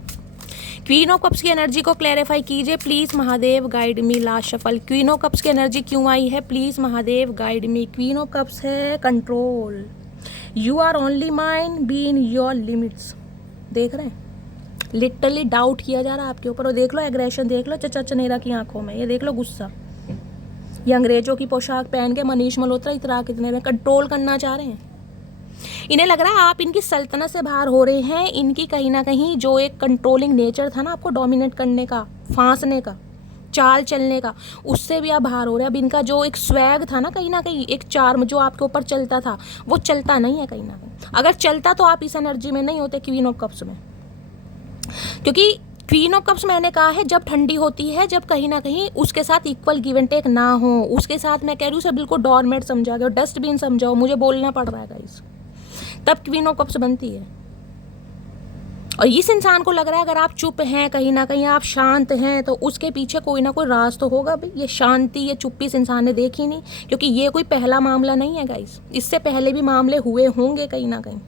Queen of cups की एनर्जी को क्लैरिफाई कीजिए please Mahadev, guide me. Last shuffle. Queen of cups की एनर्जी क्यों आई है, please Mahadev guide me. Queen of cups है control. You are only mine, be in your limits. देख रहे हैं, लिटरली डाउट किया जा रहा है आपके ऊपर। और देख लो एग्रेशन, देख लो चचा चनेरा की आंखों में, ये देख लो गुस्सा। ये अंग्रेजों की पोशाक पहन के मनीष मल्होत्रा इतरा कितने रहे, कंट्रोल करना चाह रहे हैं। इन्हें लग रहा है आप इनकी सल्तनत से बाहर हो रहे हैं। इनकी कहीं ना कहीं जो एक कंट्रोलिंग नेचर था ना आपको डोमिनेट करने का, फांसने का, चाल चलने का, उससे भी आप बाहर हो रहे हैं। अब इनका जो एक स्वैग था ना कहीं एक चार्म जो आपके ऊपर चलता था, वो चलता नहीं है कहीं ना कहीं। अगर चलता तो आप इस एनर्जी में नहीं होते क्वीन ऑफ कप्स में। क्योंकि क्वीन ऑफ कप्स मैंने कहा है जब ठंडी होती है, जब कहीं ना कहीं उसके साथ इक्वल गिव एंड टेक ना हो, उसके साथ मैं कह रही हूँ उसे बिल्कुल डोरमेट समझा गया, डस्टबिन समझाओ, मुझे बोलना पड़ रहा है गाइस, तब क्वीन ऑफ कप्स बनती है। और इस इंसान को लग रहा है अगर आप चुप हैं, कहीं ना कहीं आप शांत हैं, तो उसके पीछे कोई ना कोई राज तो होगा भाई। ये शांति, ये चुप्पी इस इंसान ने देखी नहीं, क्योंकि ये कोई पहला मामला नहीं है गाइस। इससे पहले भी मामले हुए होंगे कहीं ना कहीं,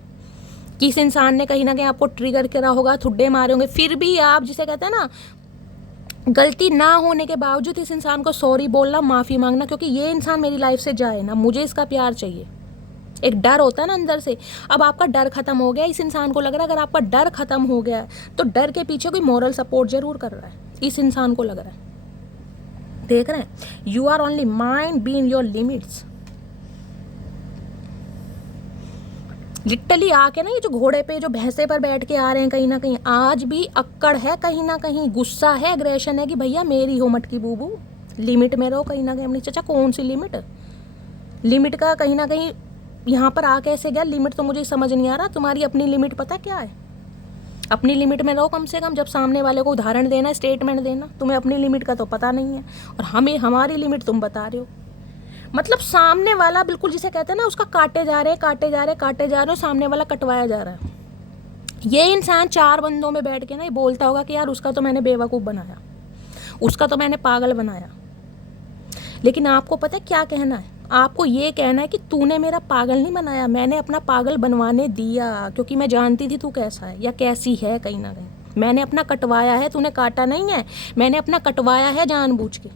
किस इंसान ने कहीं ना कहीं आपको ट्रिगर करा होगा, ठुड्डे मारे होंगे, फिर भी आप जिसे कहते हैं ना, गलती ना होने के बावजूद इस इंसान को सॉरी बोलना, माफ़ी मांगना, क्योंकि ये इंसान मेरी लाइफ से जाए ना, मुझे इसका प्यार चाहिए। एक डर होता है ना अंदर से, अब आपका डर खत्म हो गया। इस इंसान को लग रहा है अगर आपका डर खत्म हो गया है तो डर के पीछे कोई मॉरल सपोर्ट जरूर कर रहा है, इस इंसान को लग रहा है। देख रहे हैं, you are only mind, be in your limits. Literally आके ना ये जो घोड़े पे जो भैंसे पर बैठ के आ रहे हैं, कहीं ना कहीं आज भी अक्कड़ है, कहीं ना कहीं गुस्सा है, एग्रेशन है कि भैया मेरी हो मटकी बूबू, लिमिट में रहो कहीं ना कहीं अपनी। चाचा कौन सी लिमिट, लिमिट का कहीं ना कहीं यहाँ पर आ कैसे गया, लिमिट तो मुझे समझ नहीं आ रहा। तुम्हारी अपनी लिमिट पता क्या है, अपनी लिमिट में रहो कम से कम। जब सामने वाले को उदाहरण देना, स्टेटमेंट देना, तुम्हें अपनी लिमिट का तो पता नहीं है, और हमें हमारी लिमिट तुम बता रहे हो। मतलब सामने वाला बिल्कुल जिसे कहते हैं ना, उसका काटे जा रहे हो, सामने वाला कटवाया जा रहा है। ये इंसान 4 बंदों में बैठ के ना ये बोलता होगा कि यार उसका तो मैंने बेवकूफ़ बनाया, उसका तो मैंने पागल बनाया। लेकिन आपको पता है क्या कहना है, आपको ये कहना है कि तूने मेरा पागल नहीं बनाया, मैंने अपना पागल बनवाने दिया, क्योंकि मैं जानती थी तू कैसा है या कैसी है। कहीं ना कहीं मैंने अपना कटवाया है, तूने काटा नहीं है, मैंने अपना कटवाया है जानबूझ के।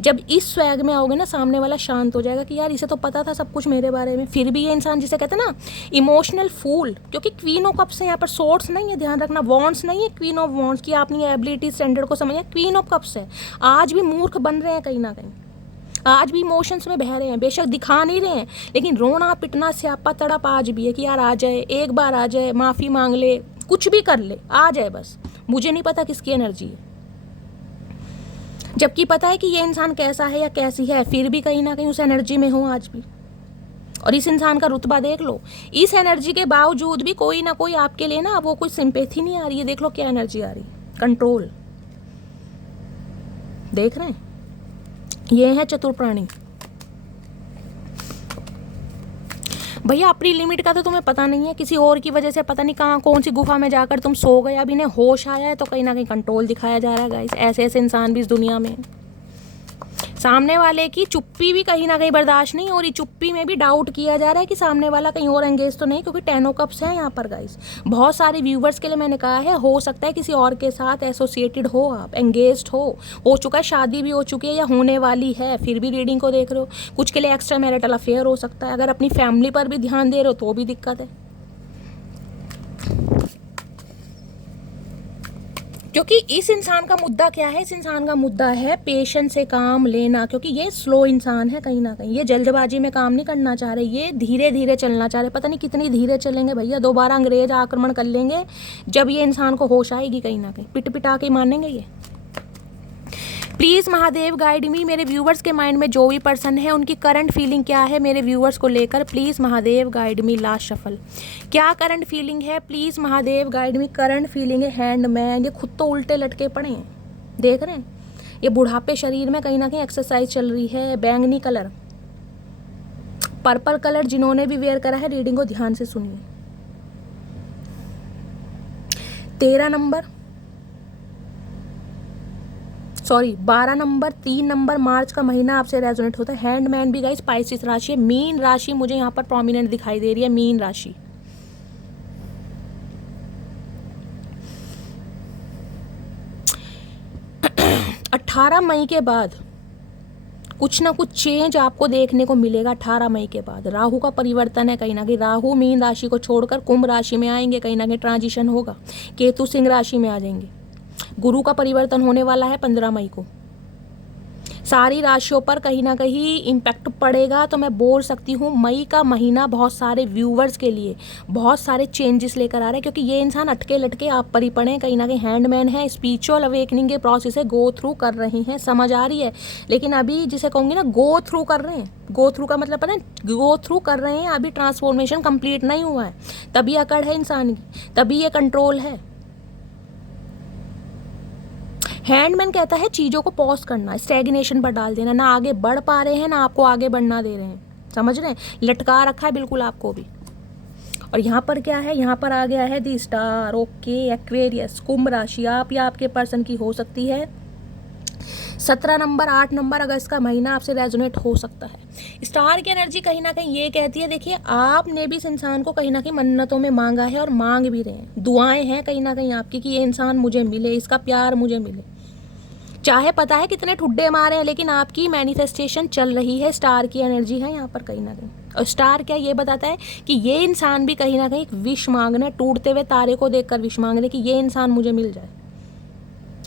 जब इस स्वैग में आओगे ना, सामने वाला शांत हो जाएगा कि यार इसे तो पता था सब कुछ मेरे बारे में, फिर भी ये इंसान जिसे कहते हैं ना इमोशनल फूल, क्योंकि क्वीन ऑफ कप्स है यहाँ पर, सोर्स नहीं है, ध्यान रखना, वॉन्ट्स नहीं है, क्वीन ऑफ वॉन्ट्स की आपने एबिलिटी स्टैंडर्ड को समझिए, क्वीन ऑफ कप्स है। आज भी मूर्ख बन रहे हैं कहीं ना कहीं, आज भी इमोशंस में बह रहे हैं, बेशक दिखा नहीं रहे हैं, लेकिन रोना पिटना स्यापा तड़प आज भी है कि यार आ जाए, एक बार आ जाए, माफ़ी मांग ले, कुछ भी कर ले, आ जाए बस। मुझे नहीं पता किसकी एनर्जी है, जबकि पता है कि ये इंसान कैसा है या कैसी है, फिर भी कहीं ना कहीं उस एनर्जी में हो आज भी। और इस इंसान का रुतबा देख लो, इस एनर्जी के बावजूद भी कोई ना कोई आपके लिए ना वो कोई सिंपैथी नहीं आ रही है। देख लो क्या एनर्जी आ रही है, कंट्रोल। देख रहे हैं, ये है चतुर प्राणी। भैया अपनी लिमिट का तो तुम्हें पता नहीं है, किसी और की वजह से पता नहीं कहाँ कौन सी गुफा में जाकर तुम सो गए, अब इन्हें होश आया है तो कहीं ना कहीं कंट्रोल दिखाया जा रहा है गाइस। ऐसे ऐसे इंसान भी इस दुनिया में हैं। सामने वाले की चुप्पी भी कहीं ना कहीं बर्दाश्त नहीं हो रही, चुप्पी में भी डाउट किया जा रहा है कि सामने वाला कहीं और एंगेज तो नहीं, क्योंकि 10 ऑफ कप्स है यहाँ पर गाइस। बहुत सारे व्यूवर्स के लिए मैंने कहा है, हो सकता है किसी और के साथ एसोसिएटेड हो, आप एंगेज्ड हो चुका है, शादी भी हो चुकी है या होने वाली है, फिर भी रीडिंग को देख रहे हो। कुछ के लिए एक्स्ट्रा मैरिटल अफेयर हो सकता है। अगर अपनी फैमिली पर भी ध्यान दे रहे हो तो भी दिक्कत है, क्योंकि इस इंसान का मुद्दा क्या है, इस इंसान का मुद्दा है पेशेंस से काम लेना, क्योंकि ये स्लो इंसान है कहीं ना कहीं, ये जल्दबाजी में काम नहीं करना चाह रहे, ये धीरे धीरे चलना चाह रहे। पता नहीं कितनी धीरे चलेंगे भैया, दोबारा अंग्रेज आक्रमण कर लेंगे जब ये इंसान को होश आएगी, कहीं ना कहीं पिट पिटा के मानेंगे ये। प्लीज़ महादेव गाइड मी, मेरे व्यूवर्स के माइंड में जो भी पर्सन है उनकी करंट फीलिंग क्या है मेरे व्यूवर्स को लेकर, please Mahadev guide me. Last shuffle, क्या करंट फीलिंग है, please Mahadev guide me. Current feeling है हैंडमैन, ये खुद तो उल्टे लटके पड़े हैं, देख रहे हैं, ये बुढ़ापे शरीर में कहीं ना कहीं एक्सरसाइज चल रही है। बैंगनी कलर, पर्पल कलर जिन्होंने भी वेयर करा है, रीडिंग को ध्यान से सुनिए। 13 नंबर, सॉरी 12 नंबर 3 नंबर मार्च का महीना आपसे रेजोनेट होता है। हैंडमैन भी गाइस स्पाइसिस राशि है। मीन राशि मुझे यहाँ पर प्रोमिनेंट दिखाई दे रही है, मीन राशि। अट्ठारह मई के बाद कुछ ना कुछ चेंज आपको देखने को मिलेगा। 18 मई के बाद राहु का परिवर्तन है, कहीं ना कहीं राहु मीन राशि को छोड़कर कुंभ राशि में आएंगे, कहीं ना कहीं ट्रांजिशन होगा। केतु सिंह राशि में आ जाएंगे। गुरु का परिवर्तन होने वाला है 15 मई को। सारी राशियों पर कहीं ना कहीं इम्पैक्ट पड़ेगा। तो मैं बोल सकती हूँ मई का महीना बहुत सारे व्यूवर्स के लिए बहुत सारे चेंजेस लेकर आ रहे हैं, क्योंकि ये इंसान अटके लटके आप पर ही पड़े हैं। कहीं ना कहीं हैंडमैन है, स्पिरिचुअल अवेकनिंग के प्रोसेस है, गो थ्रू कर रहे हैं, समझ आ रही है। लेकिन अभी जिसे कहूँगी ना, गो थ्रू कर रहे हैं। गो थ्रू का मतलब पता है, गो थ्रू कर रहे हैं, अभी ट्रांसफॉर्मेशन कंप्लीट नहीं हुआ है, तभी अकड़ है इंसान की, तभी ये कंट्रोल है। हैंडमैन कहता है चीज़ों को पॉज करना, स्टैग्नेशन पर डाल देना, ना आगे बढ़ पा रहे हैं ना आपको आगे बढ़ना दे रहे हैं, समझ रहे हैं, लटका रखा है बिल्कुल आपको भी। और यहाँ पर क्या है, यहाँ पर आ गया है दी स्टार। ओके, एक्वेरियस, कुंभ राशि आप या आपके पर्सन की हो सकती है। 17 नंबर 8 नंबर अगस्त का महीना आपसे रेजोनेट हो सकता है। स्टार की एनर्जी कहीं ना कहीं ये कहती है, देखिए आपने भी इस इंसान को कहीं ना कहीं मन्नतों में मांगा है और मांग भी रहे हैं, दुआएं हैं कहीं ना कहीं आपकी कि ये इंसान मुझे मिले, इसका प्यार मुझे मिले। चाहे पता है कितने ठुड्डे मारे हैं, लेकिन आपकी मैनिफेस्टेशन चल रही है। स्टार की एनर्जी है यहाँ पर कहीं ना कहीं। और स्टार क्या ये बताता है कि ये इंसान भी कहीं ना कहीं एक विश मांग रहे, टूटते हुए तारे को देखकर विश मांग रहे कि ये इंसान मुझे मिल जाए,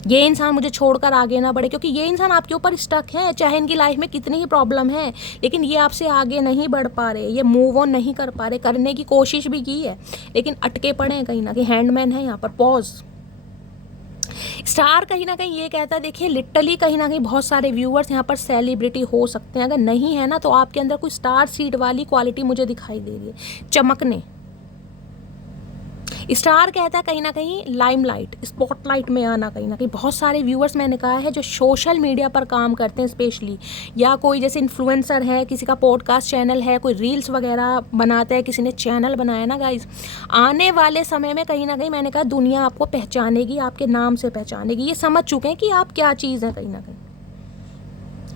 ये इंसान मुझे छोड़कर आगे ना बढ़े, क्योंकि ये इंसान आपके ऊपर स्टक है। चाहे इनकी लाइफ में कितनी ही प्रॉब्लम है, लेकिन ये आपसे आगे नहीं बढ़ पा रहे, ये मूव ऑन नहीं कर पा रहे। करने की कोशिश भी की है लेकिन अटके पड़े हैं कहीं ना कहीं। हैंडमैन है यहाँ पर, पॉज। स्टार कहीं ना कहीं ये कहता है, देखिए लिटरली कहीं ना कहीं बहुत सारे व्यूअर्स यहाँ पर सेलिब्रिटी हो सकते हैं। अगर नहीं है ना, तो आपके अंदर कोई स्टार सीड वाली क्वालिटी मुझे दिखाई दे रही है, चमकने। स्टार कहता है कहीं ना कहीं लाइमलाइट, स्पॉटलाइट में आना। कहीं ना कहीं बहुत सारे व्यूअर्स मैंने कहा है जो सोशल मीडिया पर काम करते हैं स्पेशली, या कोई जैसे इन्फ्लुएंसर है, किसी का पॉडकास्ट चैनल है, कोई रील्स वगैरह बनाता है, किसी ने चैनल बनाया ना गाइज, आने वाले समय में कहीं ना कहीं मैंने कहा दुनिया आपको पहचानेगी, आपके नाम से पहचानेगी। ये समझ चुके हैं कि आप क्या चीज़ है कहीं ना कहीं।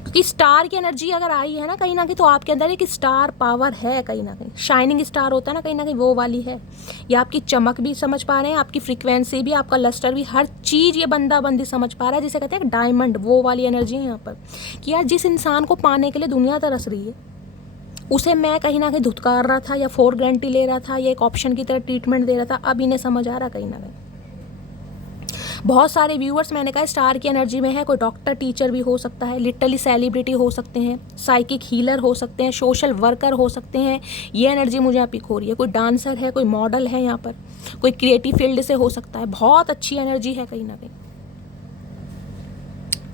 कि स्टार की एनर्जी अगर आई है ना कहीं ना कहीं, तो आपके अंदर एक स्टार पावर है कहीं ना कहीं। शाइनिंग स्टार होता है ना कहीं वो वाली है। ये आपकी चमक भी समझ पा रहे हैं, आपकी फ्रीक्वेंसी भी, आपका लस्टर भी, हर चीज़ ये बंदा बंदी समझ पा रहा है, जिसे कहते हैं डायमंड, वो वाली एनर्जी है यहाँ पर। कि यार जिस इंसान को पाने के लिए दुनिया तरस रही है, उसे मैं कहीं ना कहीं धुतकार रहा था या फॉर ग्रांटेड ले रहा था, या एक ऑप्शन की तरह ट्रीटमेंट दे रहा था, अब इन्हें समझ आ रहा कहीं ना कहीं। बहुत सारे व्यूअर्स मैंने कहा स्टार की एनर्जी में है। कोई डॉक्टर टीचर भी हो सकता है, लिटरली सेलिब्रिटी हो सकते हैं, साइकिक हीलर हो सकते हैं, सोशल वर्कर हो सकते हैं। ये एनर्जी मुझे यहाँ पिक हो रही है। कोई डांसर है, कोई मॉडल है, यहाँ पर कोई क्रिएटिव फील्ड से हो सकता है। बहुत अच्छी एनर्जी है कहीं ना कहीं।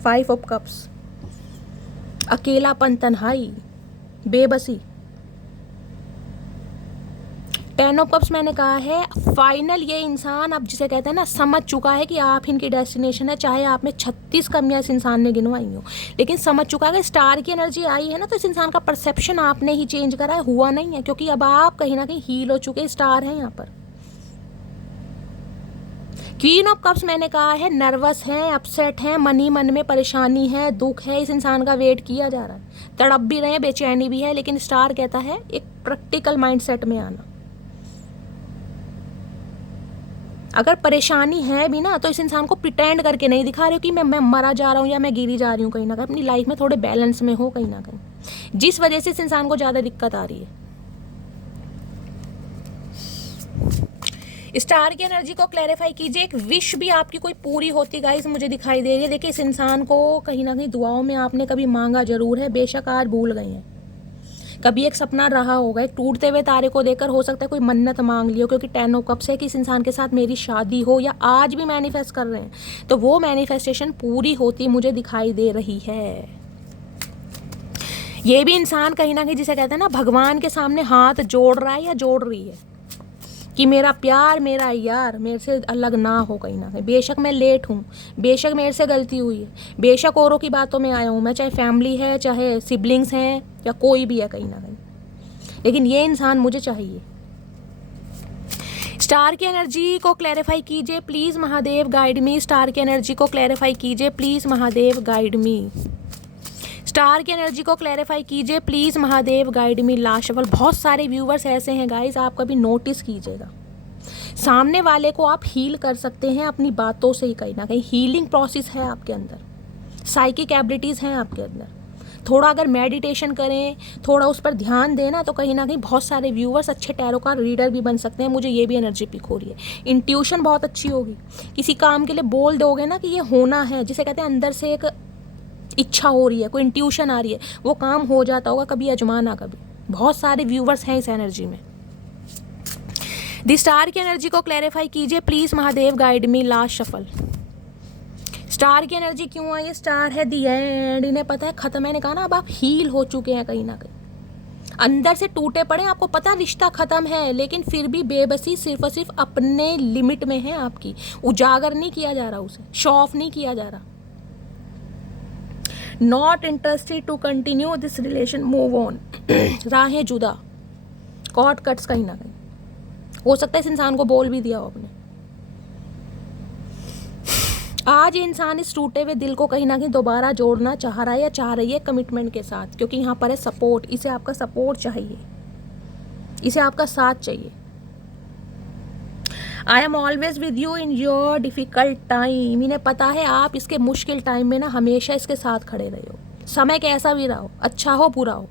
5 ऑफ कप्स, अकेलापन, तन्हाई, बेबसी। 10 ऑफ कप्स मैंने कहा है फाइनल, ये इंसान अब जिसे कहते हैं ना समझ चुका है कि आप इनकी डेस्टिनेशन है। चाहे आप में 36 कमियां इस इंसान ने गिनवाई हो, लेकिन समझ चुका है कि स्टार की एनर्जी आई है ना, तो इस इंसान का परसेप्शन आपने ही चेंज करा है, हुआ नहीं है। क्योंकि अब आप कहीं ना कहीं हील हो चुके, स्टार है यहाँ पर। क्वीन ऑफ कप्स मैंने कहा है नर्वस है, अपसेट है, मन में परेशानी है, दुख है, इस इंसान का वेट किया जा रहा है, तड़प भी रहे हैं, बेचैनी भी है। लेकिन स्टार कहता है एक प्रैक्टिकल माइंडसेट में आना। अगर परेशानी है भी ना, तो इस इंसान को प्रिटेंड करके नहीं दिखा रही हो कि मैं मरा जा रहा हूँ या मैं गिरी जा रही हूँ। कहीं ना कहीं अपनी लाइफ में थोड़े बैलेंस में हो कहीं ना कहीं, जिस वजह से इस इंसान को ज़्यादा दिक्कत आ रही है। स्टार की एनर्जी को क्लैरिफाई कीजिए। एक विश भी आपकी कोई पूरी होती गाइस मुझे दिखाई दे रही है। देखिए इस इंसान को कहीं ना कहीं दुआओं में आपने कभी मांगा जरूर है, बेशक आज भूल गए हैं। कभी एक सपना रहा होगा, एक टूटते हुए तारे को देखकर हो सकता है कोई मन्नत मांग लियो, क्योंकि 10 ऑफ कप्स है कि इस इंसान के साथ मेरी शादी हो, या आज भी मैनिफेस्ट कर रहे हैं, तो वो मैनिफेस्टेशन पूरी होती मुझे दिखाई दे रही है। ये भी इंसान कहीं ना कहीं जिसे कहते हैं ना भगवान के सामने हाथ जोड़ रहा है या जोड़ रही है कि मेरा प्यार, मेरा यार मेरे से अलग ना हो कहीं ना कहीं। बेशक मैं लेट हूँ, बेशक मेरे से गलती हुई है, बेशक औरों की बातों में आया हूँ मैं, चाहे फैमिली है, चाहे सिबलिंग्स हैं, या कोई भी है कहीं ना कहीं, लेकिन ये इंसान मुझे चाहिए। स्टार की एनर्जी को क्लैरिफाई कीजिए please Mahadev guide me. Star की एनर्जी को क्लैरिफाई कीजिए please Mahadev guide me. Star की एनर्जी को क्लैरिफाई कीजिए please Mahadev guide me. Last shuffle. बहुत सारे व्यूवर्स ऐसे हैं गाइज, आप कभी नोटिस कीजिएगा, सामने वाले को आप हील कर सकते हैं अपनी बातों से ही। कहीं ना कहीं हीलिंग प्रोसेस है आपके अंदर, साइकिक एबिलिटीज़ हैं आपके अंदर। थोड़ा अगर मेडिटेशन करें, थोड़ा उस पर ध्यान देना, तो कहीं ना कहीं बहुत सारे व्यूवर्स अच्छे टैरो का रीडर भी बन सकते हैं। मुझे ये भी एनर्जी पिक हो रही है। इंट्यूशन बहुत अच्छी होगी, किसी काम के लिए बोल दोगे ना कि ये होना है, जिसे कहते हैं अंदर से एक इच्छा हो रही है, कोई इंट्यूशन आ रही है, वो काम हो जाता होगा। कभी अजमाना कभी। बहुत सारे व्यूवर्स हैं इस एनर्जी में। दी स्टार की एनर्जी को क्लैरिफाई कीजिए please Mahadev guide me. Last shuffle. Star की एनर्जी क्यों आई है? स्टार है दी एंड। इन्हें पता है खत्म। मैंने कहा ना, अब आप हील हो चुके हैं कहीं ना कहीं, अंदर से टूटे पड़े, आपको पता रिश्ता खत्म है, लेकिन फिर भी बेबसी सिर्फ और सिर्फ अपने लिमिट में है आपकी। उजागर नहीं किया जा रहा, उसे शो ऑफ नहीं किया जा रहा। Not interested to continue this relation, move on. राहें जुदा, कॉर्ड कट्स कहीं ना कहीं। हो सकता है इस इंसान को बोल भी दिया हो आपने। आज ये इंसान इस टूटे हुए दिल को कहीं ना कहीं दोबारा जोड़ना चाह रहा है या चाह रही है कमिटमेंट के साथ, क्योंकि यहाँ पर है सपोर्ट। इसे आपका सपोर्ट चाहिए, इसे आपका साथ चाहिए। I am always with you in your difficult time. इन्हें पता है आप इसके मुश्किल टाइम में ना हमेशा इसके साथ खड़े रहे हो। समय कैसा भी रहा हो, अच्छा हो बुरा हो,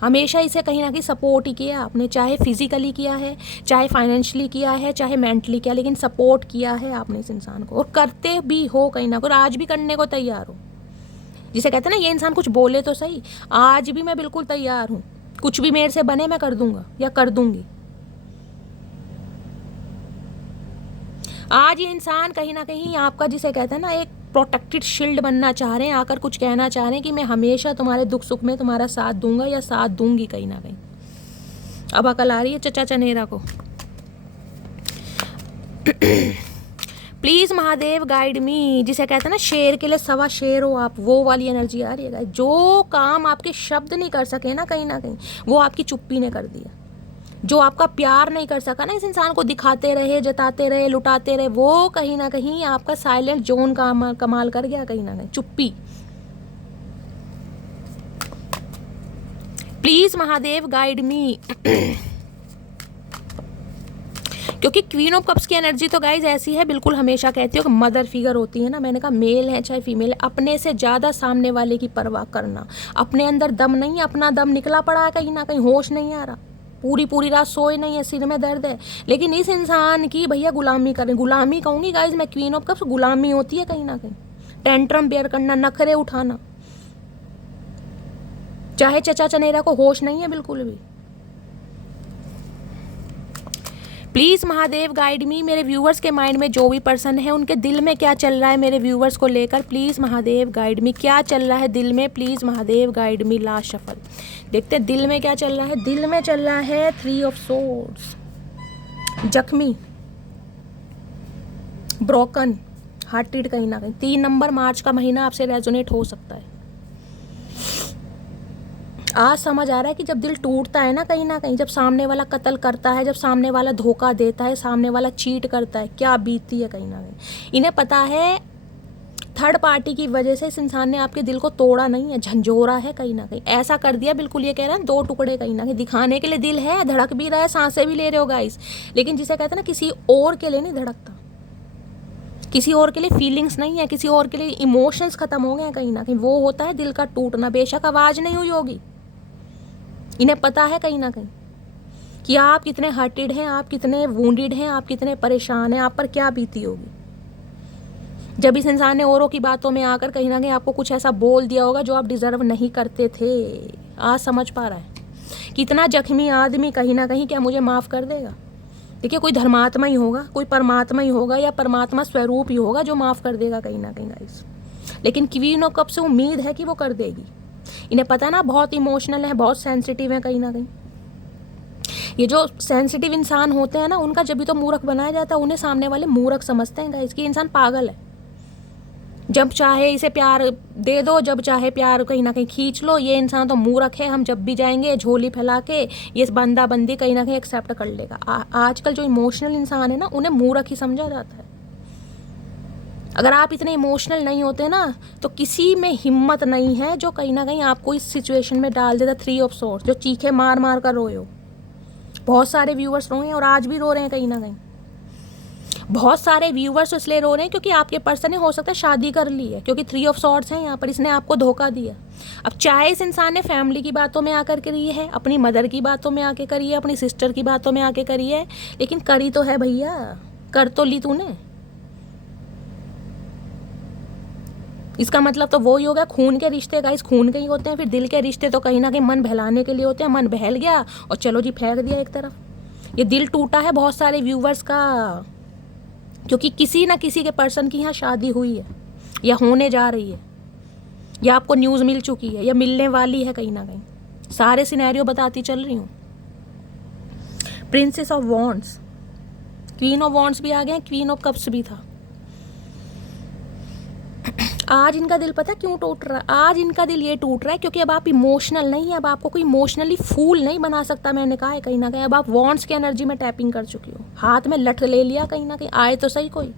हमेशा इसे कहीं ना कहीं सपोर्ट ही किया आपने। चाहे फिजिकली किया है, चाहे फाइनेंशियली किया है, चाहे मेंटली किया, लेकिन सपोर्ट किया है आपने इस इंसान को, और करते भी हो कहीं ना कहीं, और आज भी करने को तैयार हो। जिसे कहते हैं ना, ये इंसान कुछ बोले तो सही, आज भी मैं बिल्कुल तैयार हूँ, कुछ भी मेरे से बने मैं कर दूंगा या कर दूंगी। आज ये इंसान कहीं ना कहीं आपका, जिसे कहते हैं ना, एक प्रोटेक्टेड शील्ड बनना चाह रहे हैं, आकर कुछ कहना चाह रहे हैं कि मैं हमेशा तुम्हारे दुख सुख में तुम्हारा साथ दूंगा या साथ दूंगी कहीं ना कहीं। अब अकल आ रही है चचा चनेरा को। प्लीज़ महादेव गाइड मी। जिसे कहते हैं ना, शेर के लिए सवा शेर हो आप, वो वाली एनर्जी आ रही है। जो काम आपके शब्द नहीं कर सके ना कहीं, वो आपकी चुप्पी ने कर दिया। जो आपका प्यार नहीं कर सका ना, इस इंसान को दिखाते रहे, जताते रहे, लुटाते रहे, वो कहीं ना कहीं आपका साइलेंट जोन का कमाल कर गया कहीं ना कहीं। चुप्पी। प्लीज महादेव गाइड मी। क्योंकि क्वीन ऑफ कप्स की एनर्जी तो गाइज ऐसी है, बिल्कुल हमेशा कहती हो कि मदर फिगर होती है ना। मैंने कहा मेल है चाहे फीमेल है, अपने से ज़्यादा सामने वाले की परवाह करना। अपने अंदर दम नहीं है, अपना दम निकला पड़ा है कहीं ना कहीं, होश नहीं आ रहा, पूरी रात सोए नहीं है, सिर में दर्द है, लेकिन इस इंसान की भैया गुलामी करें। गुलामी कहूँगी गाइज मैं, क्वीन ऑफ कप्स गुलामी होती है कहीं ना कहीं। टेंट्रम बेयर करना, नखरे उठाना, चाहे चचा चनेरा को होश नहीं है बिल्कुल भी। प्लीज़ महादेव गाइड मी। मेरे व्यूवर्स के माइंड में जो भी पर्सन है, उनके दिल में क्या चल रहा है मेरे व्यूवर्स को लेकर, प्लीज़ महादेव गाइड मी। क्या चल रहा है दिल में, please Mahadev guide me. Last shuffle देखते हैं दिल में क्या चल रहा है। दिल में चल रहा है 3 ऑफ सोर्ड्स, जख्मी, ब्रोकन हार्टेड कहीं ना कहीं। 3 नंबर मार्च का महीना आपसे रेजोनेट हो सकता है। आज समझ आ रहा है कि जब दिल टूटता है ना कहीं, जब सामने वाला कत्ल करता है, जब सामने वाला धोखा देता है, सामने वाला चीट करता है, क्या बीतती है कहीं ना कहीं। इन्हें पता है थर्ड पार्टी की वजह से इस इंसान ने आपके दिल को तोड़ा नहीं है, झंझोरा है कहीं ना कहीं, ऐसा कर दिया बिल्कुल। ये कह रहे हैं 2 टुकड़े कहीं ना कहीं। दिखाने के लिए दिल है, धड़क भी रहा है, सांसें भी ले रहे हो गाइस, लेकिन जिसे कहते हैं ना, किसी और के लिए नहीं धड़कता, किसी और के लिए फीलिंग्स नहीं है, किसी और के लिए इमोशंस खत्म हो गए हैं कहीं ना कहीं। वो होता है दिल का टूटना। बेशक आवाज़ नहीं हुई होगी, इन्हें पता है कहीं ना कहीं कि आप कितने हर्टेड हैं, आप कितने वुंडेड हैं, आप कितने परेशान हैं, आप पर क्या बीती होगी जब इस इंसान ने औरों की बातों में आकर कहीं ना कहीं आपको कुछ ऐसा बोल दिया होगा जो आप डिजर्व नहीं करते थे। आज समझ पा रहा है कितना जख्मी आदमी कहीं ना कहीं क्या मुझे माफ़ कर देगा। देखिए, कोई धर्मात्मा ही होगा, कोई परमात्मा ही होगा, या परमात्मा स्वरूप ही होगा जो माफ़ कर देगा कहीं ना कहीं गाइस। लेकिन क्वीन ऑफ कप से उम्मीद है कि वो कर देगी। इन्हें पता ना बहुत इमोशनल है, बहुत सेंसिटिव है कहीं ना कहीं। ये जो सेंसिटिव इंसान होते हैं ना, उनका जब भी तो मूर्ख बनाया जाता है, उन्हें सामने वाले मूर्ख समझते हैं गाइस कि इंसान पागल है। जब चाहे इसे प्यार दे दो, जब चाहे प्यार कहीं ना कहीं खींच लो। ये इंसान तो मूर्ख है, हम जब भी जाएंगे झोली फैला के ये बंदा बंदी कहीं ना कहीं एक्सेप्ट कर लेगा। आजकल जो इमोशनल इंसान है ना, उन्हें मूर्ख ही समझा जाता है। अगर आप इतने इमोशनल नहीं होते ना, तो किसी में हिम्मत नहीं है जो कहीं ना कहीं आपको इस सिचुएशन में डाल देता। 3 ऑफ सोर्स, जो चीखे मार मार कर रोए हो। बहुत सारे व्यूअर्स रोए हैं और आज भी रो रहे हैं कहीं ना कहीं। बहुत सारे व्यूअर्स इसलिए रो रहे हैं क्योंकि आपके पर्सन ने हो सकता है शादी कर ली है, क्योंकि 3 ऑफ सॉर्ड्स हैं यहाँ पर। इसने आपको धोखा दिया। अब चाहे इस इंसान ने फैमिली की बातों में आकर करी है, अपनी मदर की बातों में आके करी है, अपनी सिस्टर की बातों में आके करी है, लेकिन करी तो है भैया, कर तो ली तूने। इसका मतलब तो वो ही हो गया, खून के रिश्ते गाइस खून के ही होते हैं। फिर दिल के रिश्ते तो कहीं ना कहीं मन बहलाने के लिए होते हैं। मन बहल गया और चलो जी फेंक दिया एक तरफ। ये दिल टूटा है बहुत सारे व्यूवर्स का, क्योंकि किसी ना किसी के पर्सन की यहाँ शादी हुई है या होने जा रही है, या आपको न्यूज़ मिल चुकी है या मिलने वाली है कहीं ना कहीं। सारे सिनेरियो बताती चल रही हूँ। Princess of wands, queen of wands भी आ गए, क्वीन ऑफ कप्स भी था। आज इनका दिल पता क्यों टूट रहा है? आज इनका दिल ये टूट रहा है क्योंकि अब आप इमोशनल नहीं है। अब आपको कोई इमोशनली फूल नहीं बना सकता। मैंने कहा है कहीं ना कहीं अब आप वॉन्ड्स की एनर्जी में टैपिंग कर चुकी हो। हाथ में लठ ले लिया कहीं ना कहीं। आए तो सही, कोई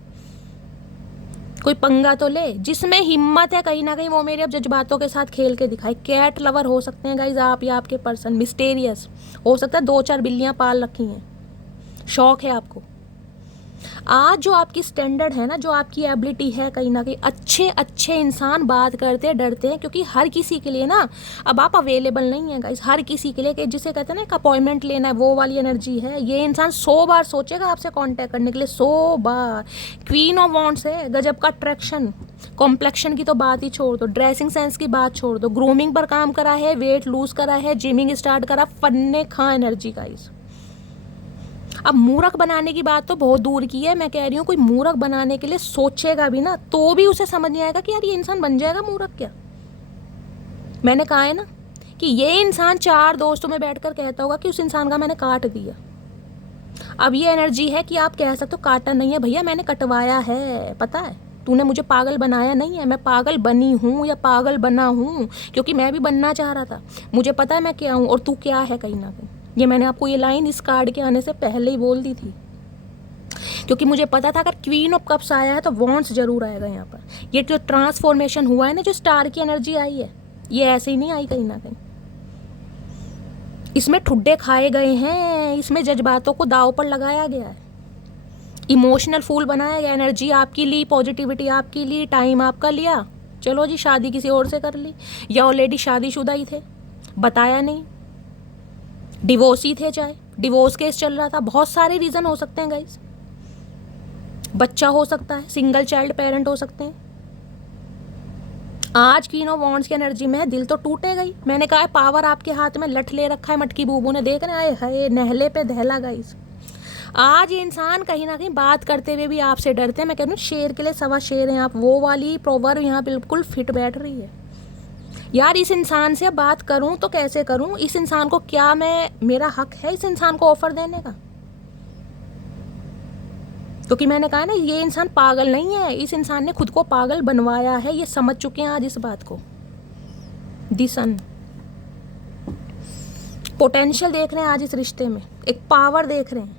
पंगा तो ले। जिसमें हिम्मत है कहीं ना कहीं वो मेरे अब जज्बातों के साथ खेल के दिखाए। कैट लवर हो सकते हैं गाइज आप या आपके पर्सन। मिस्टेरियस हो सकता है, 2-4 बिल्लियाँ पाल रखी हैं, शौक है आपको। आज जो आपकी स्टैंडर्ड है ना, जो आपकी एबिलिटी है, कहीं ना कहीं अच्छे अच्छे इंसान बात करते डरते हैं, क्योंकि हर किसी के लिए ना अब आप अवेलेबल नहीं है गाइस। हर किसी के लिए कि जिसे कहते हैं ना एक अपॉइंटमेंट लेना है, वो वाली एनर्जी है। ये इंसान 100 बार सोचेगा आपसे कांटेक्ट करने के लिए, 100 बार। क्वीन ऑफ वॉन्ड्स है, गजब का अट्रैक्शन। कॉम्प्लेक्शन की तो बात ही छोड़ दो, ड्रेसिंग सेंस की बात छोड़ दो, ग्रूमिंग पर काम करा है, वेट लूज करा है, जिमिंग स्टार्ट करा, फन्ने खा एनर्जी गाइस। अब मूर्ख बनाने की बात तो बहुत दूर की है। मैं कह रही हूँ कोई मूर्ख बनाने के लिए सोचेगा भी ना तो भी उसे समझ नहीं आएगा कि यार ये इंसान बन जाएगा मूर्ख क्या। मैंने कहा है ना कि ये इंसान 4 दोस्तों में बैठकर कहता होगा कि उस इंसान का मैंने काट दिया। अब ये एनर्जी है कि आप कह सकते हो काटा नहीं है भैया, मैंने कटवाया है। पता है तूने मुझे पागल बनाया नहीं है, मैं पागल बनी हूँ या पागल बना हूँ, क्योंकि मैं भी बनना चाह रहा था। मुझे पता है मैं क्या हूँ और तू क्या है कहीं ना कहीं। ये मैंने आपको ये लाइन इस कार्ड के आने से पहले ही बोल दी थी, क्योंकि मुझे पता था अगर क्वीन ऑफ कप्स आया है तो वॉन्ड्स जरूर आएगा यहाँ पर। ये जो ट्रांसफॉर्मेशन हुआ है ना, जो स्टार की एनर्जी आई है, ये ऐसे ही नहीं आई कहीं ना कहीं। इसमें ठुड्डे खाए गए हैं, इसमें जज्बातों को दाव पर लगाया गया है, इमोशनल फूल बनाया गया। एनर्जी आपकी ली, पॉजिटिविटी आपकी ली, टाइम आपका लिया, चलो जी शादी किसी और से कर ली, या ऑलरेडी शादीशुदा ही थे, बताया नहीं, डिवोर्स ही थे, चाहे डिवोर्स केस चल रहा था। बहुत सारे रीज़न हो सकते हैं गाइस। बच्चा हो सकता है, सिंगल चाइल्ड पेरेंट हो सकते हैं। आज क्वीन ऑफ वॉन्ड्स की एनर्जी में है, दिल तो टूटेगा ही। मैंने कहा है पावर आपके हाथ में लठ ले रखा है, मटकी बूबू ने, देख रहे हैं नहले पे दहला गाइस। आज ये इंसान कहीं ना कहीं बात करते हुए भी आपसे डरते हैं। मैं कह रही हूँ शेर के लिए सवा शेर हैं आप, वो वाली प्रोवर्ब यहाँ बिल्कुल फिट बैठ रही है। यार इस इंसान से बात करूं तो कैसे करूं? इस इंसान को क्या मेरा हक है इस इंसान को ऑफर देने का? क्योंकि मैंने कहा ना ये इंसान पागल नहीं है, इस इंसान ने खुद को पागल बनवाया है। ये समझ चुके हैं आज इस बात को। दी सन पोटेंशियल देख रहे हैं आज इस रिश्ते में, एक पावर देख रहे हैं।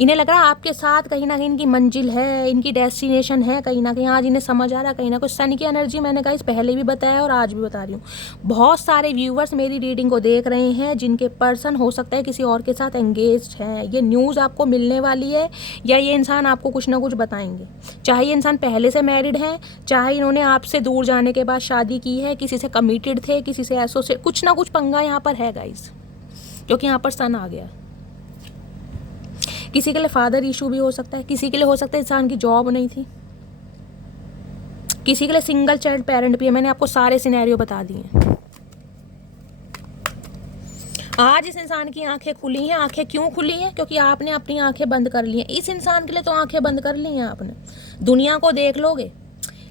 इन्हें लग रहा है आपके साथ कहीं ना कहीं इनकी मंजिल है, इनकी डेस्टिनेशन है कहीं ना कहीं। आज इन्हें समझ आ रहा है कहीं ना कुछ। सन की एनर्जी मैंने कहा इस पहले भी बताया और आज भी बता रही हूँ। बहुत सारे व्यूवर्स मेरी रीडिंग को देख रहे हैं जिनके पर्सन हो सकता है किसी और के साथ एंगेज्ड है। ये न्यूज़ आपको मिलने वाली है, या ये इंसान आपको कुछ ना कुछ बताएंगे। चाहे ये इंसान पहले से मैरिड है, चाहे इन्होंने आपसे दूर जाने के बाद शादी की है, किसी से कमिटेड थे, किसी से एसोसिएट, कुछ ना कुछ पंगा यहाँ पर है गाइस, क्योंकि यहाँ पर सन आ गया। किसी के लिए फादर इशू भी हो सकता है, किसी के लिए हो सकता है इंसान की जॉब नहीं थी, किसी के लिए सिंगल चाइल्ड पेरेंट भी है। मैंने आपको सारे सिनेरियो बता दिए हैं। आज इस इंसान की आंखें खुली हैं। आंखें क्यों खुली हैं? क्योंकि आपने अपनी आंखें बंद कर ली हैं। इस इंसान के लिए तो आंखें बंद कर ली हैं आपने, दुनिया को देख लोगे,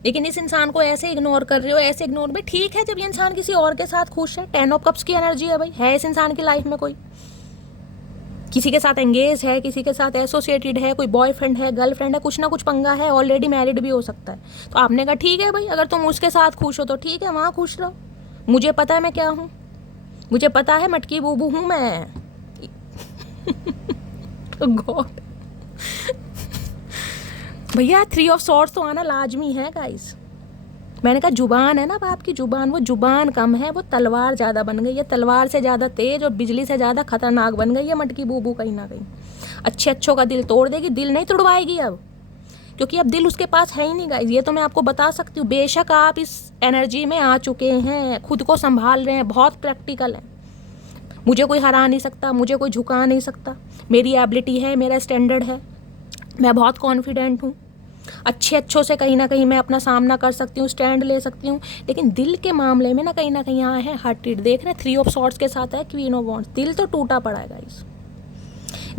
लेकिन इस इंसान को ऐसे इग्नोर कर रहे हो, ऐसे इग्नोर भी ठीक है जब ये इंसान किसी और के साथ खुश है। 10 ऑफ कप्स की एनर्जी है भाई, है इस इंसान की लाइफ में कोई, किसी के साथ एंगेज है, किसी के साथ एसोसिएटेड है, कोई बॉयफ्रेंड है, गर्लफ्रेंड है, कुछ ना कुछ पंगा है, ऑलरेडी मैरिड भी हो सकता है। तो आपने कहा ठीक है भाई, अगर तुम उसके साथ खुश हो तो ठीक है, वहाँ खुश रहो, मुझे पता है मैं क्या हूँ, मुझे पता है मटकी बूबू हूँ मैं। गॉड भैया 3 ऑफ सॉर्ड्स तो आना लाजमी है गाइस। मैंने कहा जुबान है ना आपकी जुबान, वो जुबान कम है, वो तलवार ज़्यादा बन गई है, तलवार से ज़्यादा तेज और बिजली से ज़्यादा खतरनाक बन गई है मटकी बूबू कहीं ना कहीं। अच्छे अच्छों का दिल तोड़ देगी, दिल नहीं तोड़वाएगी अब, क्योंकि अब दिल उसके पास है ही नहीं गाइस। ये तो मैं आपको बता सकती हूँ। बेशक आप इस एनर्जी में आ चुके हैं, खुद को संभाल रहे हैं, बहुत प्रैक्टिकल है, मुझे कोई हरा नहीं सकता, मुझे कोई झुका नहीं सकता, मेरी एबिलिटी है, मेरा स्टैंडर्ड है, मैं बहुत कॉन्फिडेंट हूँ, अच्छे अच्छों से कहीं ना कहीं मैं अपना सामना कर सकती हूँ, स्टैंड ले सकती हूँ। लेकिन दिल के मामले में ना कहीं यहाँ है हार्टेड। देख रहे हैं 3 ऑफ सॉर्ड्स के साथ है क्वीन ऑफ वॉन्ड्स। दिल तो टूटा पड़ा है गाइस,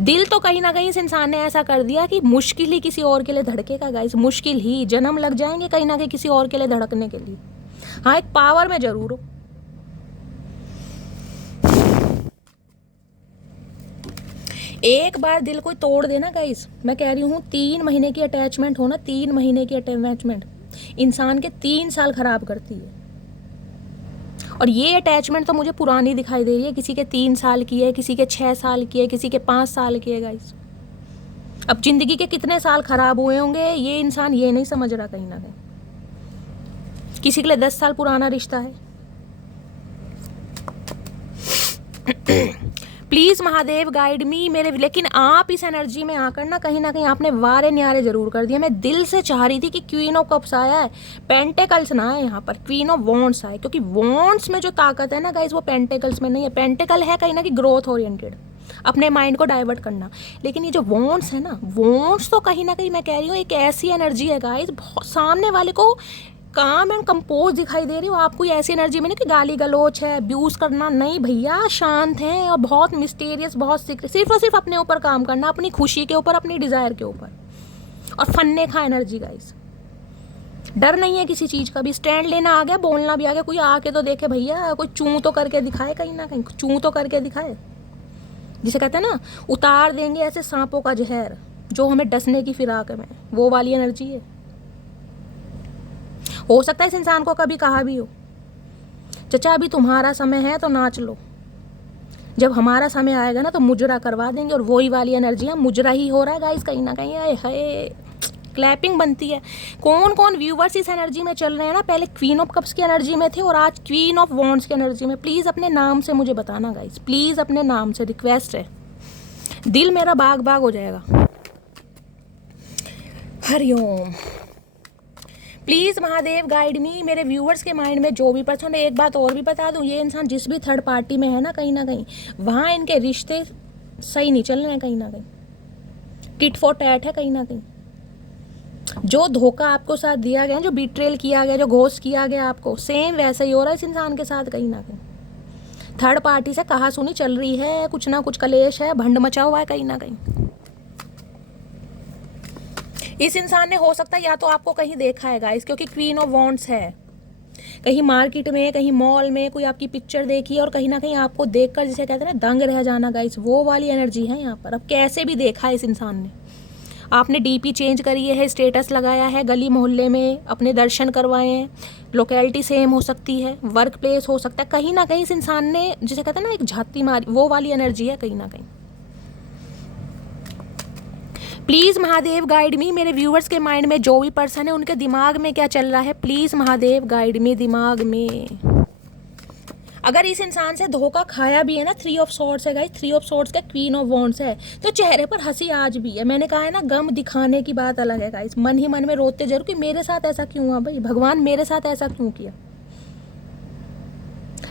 दिल तो कहीं ना कहीं इस इंसान ने ऐसा कर दिया कि मुश्किल ही किसी और के लिए धड़केगा गाइस, मुश्किल ही जन्म लग जाएंगे कहीं ना कहीं किसी और के लिए धड़कने के लिए। हाँ, एक पावर में जरूर हो। एक बार दिल कोई तोड़ देना गाइस, मैं कह रही हूँ 3 महीने की अटैचमेंट हो ना, 3 महीने की अटैचमेंट इंसान के 3 साल खराब करती है। और ये अटैचमेंट तो मुझे पुरानी दिखाई दे रही है, किसी के 3 साल की है, किसी के 6 साल की है, किसी के 5 साल की है गाइस। अब जिंदगी के कितने साल खराब हुए होंगे ये इंसान ये नहीं समझ रहा कहीं ना कहीं। किसी के लिए 10 साल पुराना रिश्ता है। प्लीज़ महादेव गाइड मी मेरे। लेकिन आप इस एनर्जी में आकर ना कहीं आपने वारे न्यारे जरूर कर दिया। मैं दिल से चाह रही थी कि क्वीन ऑफ कप्स आया है, पेंटेकल्स ना आए यहाँ पर, क्वीन ऑफ वॉन्ड्स आए, क्योंकि वॉन्ड्स में जो ताकत है ना गाइस वो पेंटेकल्स में नहीं है। पेंटेकल है कहीं ना कहीं ग्रोथ ओरिएंटेड, अपने माइंड को डाइवर्ट करना। लेकिन ये जो वॉन्ड्स है ना, वॉन्ड्स तो कहीं ना कहीं मैं कह रही हूँ एक ऐसी एनर्जी है गाइस, सामने वाले को काम एंड कंपोज दिखाई दे रही हो। आप कोई ऐसी एनर्जी में ना कि गाली गलोच है, अब्यूज़ करना नहीं भैया, शांत हैं और बहुत मिस्टीरियस, बहुत सीक्रेट, सिर्फ और सिर्फ अपने ऊपर काम करना, अपनी खुशी के ऊपर, अपनी डिज़ायर के ऊपर, और फन्ने खा एनर्जी गाइस। डर नहीं है किसी चीज़ का भी, स्टैंड लेना आ गया, बोलना भी आ गया, कोई आके तो देखे भैया, कोई चूं तो करके दिखाए, कहीं ना कहीं चूं तो करके दिखाए। जिसे कहते हैं ना उतार देंगे ऐसे सांपों का जहर जो हमें डसने की फिराक में, वो वाली एनर्जी है। हो सकता है इस इंसान को कभी कहा भी हो, चचा अभी तुम्हारा समय है तो नाच लो, जब हमारा समय आएगा ना तो मुजरा करवा देंगे। और वही वाली एनर्जी है, मुजरा ही हो रहा है गाइस कहीं ना कहीं। है क्लैपिंग बनती है। कौन कौन व्यूवर्स इस एनर्जी में चल रहे हैं ना, पहले क्वीन ऑफ कप्स की एनर्जी में थे और आज क्वीन ऑफ वॉन्ड्स की एनर्जी में, प्लीज़ अपने नाम से मुझे बताना गाइस, प्लीज़ अपने नाम से रिक्वेस्ट है, दिल मेरा बाग बाग हो जाएगा। हरिओम। प्लीज़ महादेव गाइड मी मेरे व्यूअर्स के माइंड में जो भी पर्सन है। एक बात और भी बता दूं, ये इंसान जिस भी थर्ड पार्टी में है ना कहीं वहाँ इनके रिश्ते सही नहीं चल रहे हैं, कहीं ना कहीं टिट फॉर टैट है, कहीं ना कहीं जो धोखा आपको साथ दिया गया, जो बिट्रेल किया गया, जो घोस्ट किया गया आपको, सेम वैसा ही हो रहा है इस इंसान के साथ। कहीं ना कहीं थर्ड पार्टी से कहा सुनी चल रही है, कुछ ना कुछ कलेश है, भंड मचा हुआ है कहीं ना कहीं। इस इंसान ने हो सकता है या तो आपको कहीं देखा है गाइस, क्योंकि क्वीन ऑफ वॉन्ड्स है, कहीं मार्केट में, कहीं मॉल में कोई आपकी पिक्चर देखी और कहीं ना कहीं आपको देखकर जिसे कहते हैं ना दंग रह जाना गाइस, वो वाली एनर्जी है यहाँ पर। अब कैसे भी देखा है इस इंसान ने, आपने डीपी चेंज करी है, स्टेटस लगाया है, गली मोहल्ले में अपने दर्शन करवाए हैं, लोकेलिटी सेम हो सकती है, वर्क प्लेस हो सकता है, कहीं ना कहीं इस इंसान ने जिसे कहते हैं ना एक झाती मारी, वो वाली एनर्जी है कहीं ना कहीं। प्लीज़ महादेव गाइड मी मेरे व्यूअर्स के माइंड में जो भी पर्सन है उनके दिमाग में क्या चल रहा है, प्लीज़ महादेव गाइड मी दिमाग में। अगर इस इंसान से धोखा खाया भी है ना, 3 ऑफ सॉर्ड्स है गाइस, 3 ऑफ सॉर्ड्स का क्वीन ऑफ वॉन्ड्स है, तो चेहरे पर हंसी आज भी है। मैंने कहा है ना गम दिखाने की बात अलग है गाइस, मन ही मन में रोते जरूर कि मेरे साथ ऐसा क्यों हुआ भाई, भगवान मेरे साथ ऐसा क्यों किया।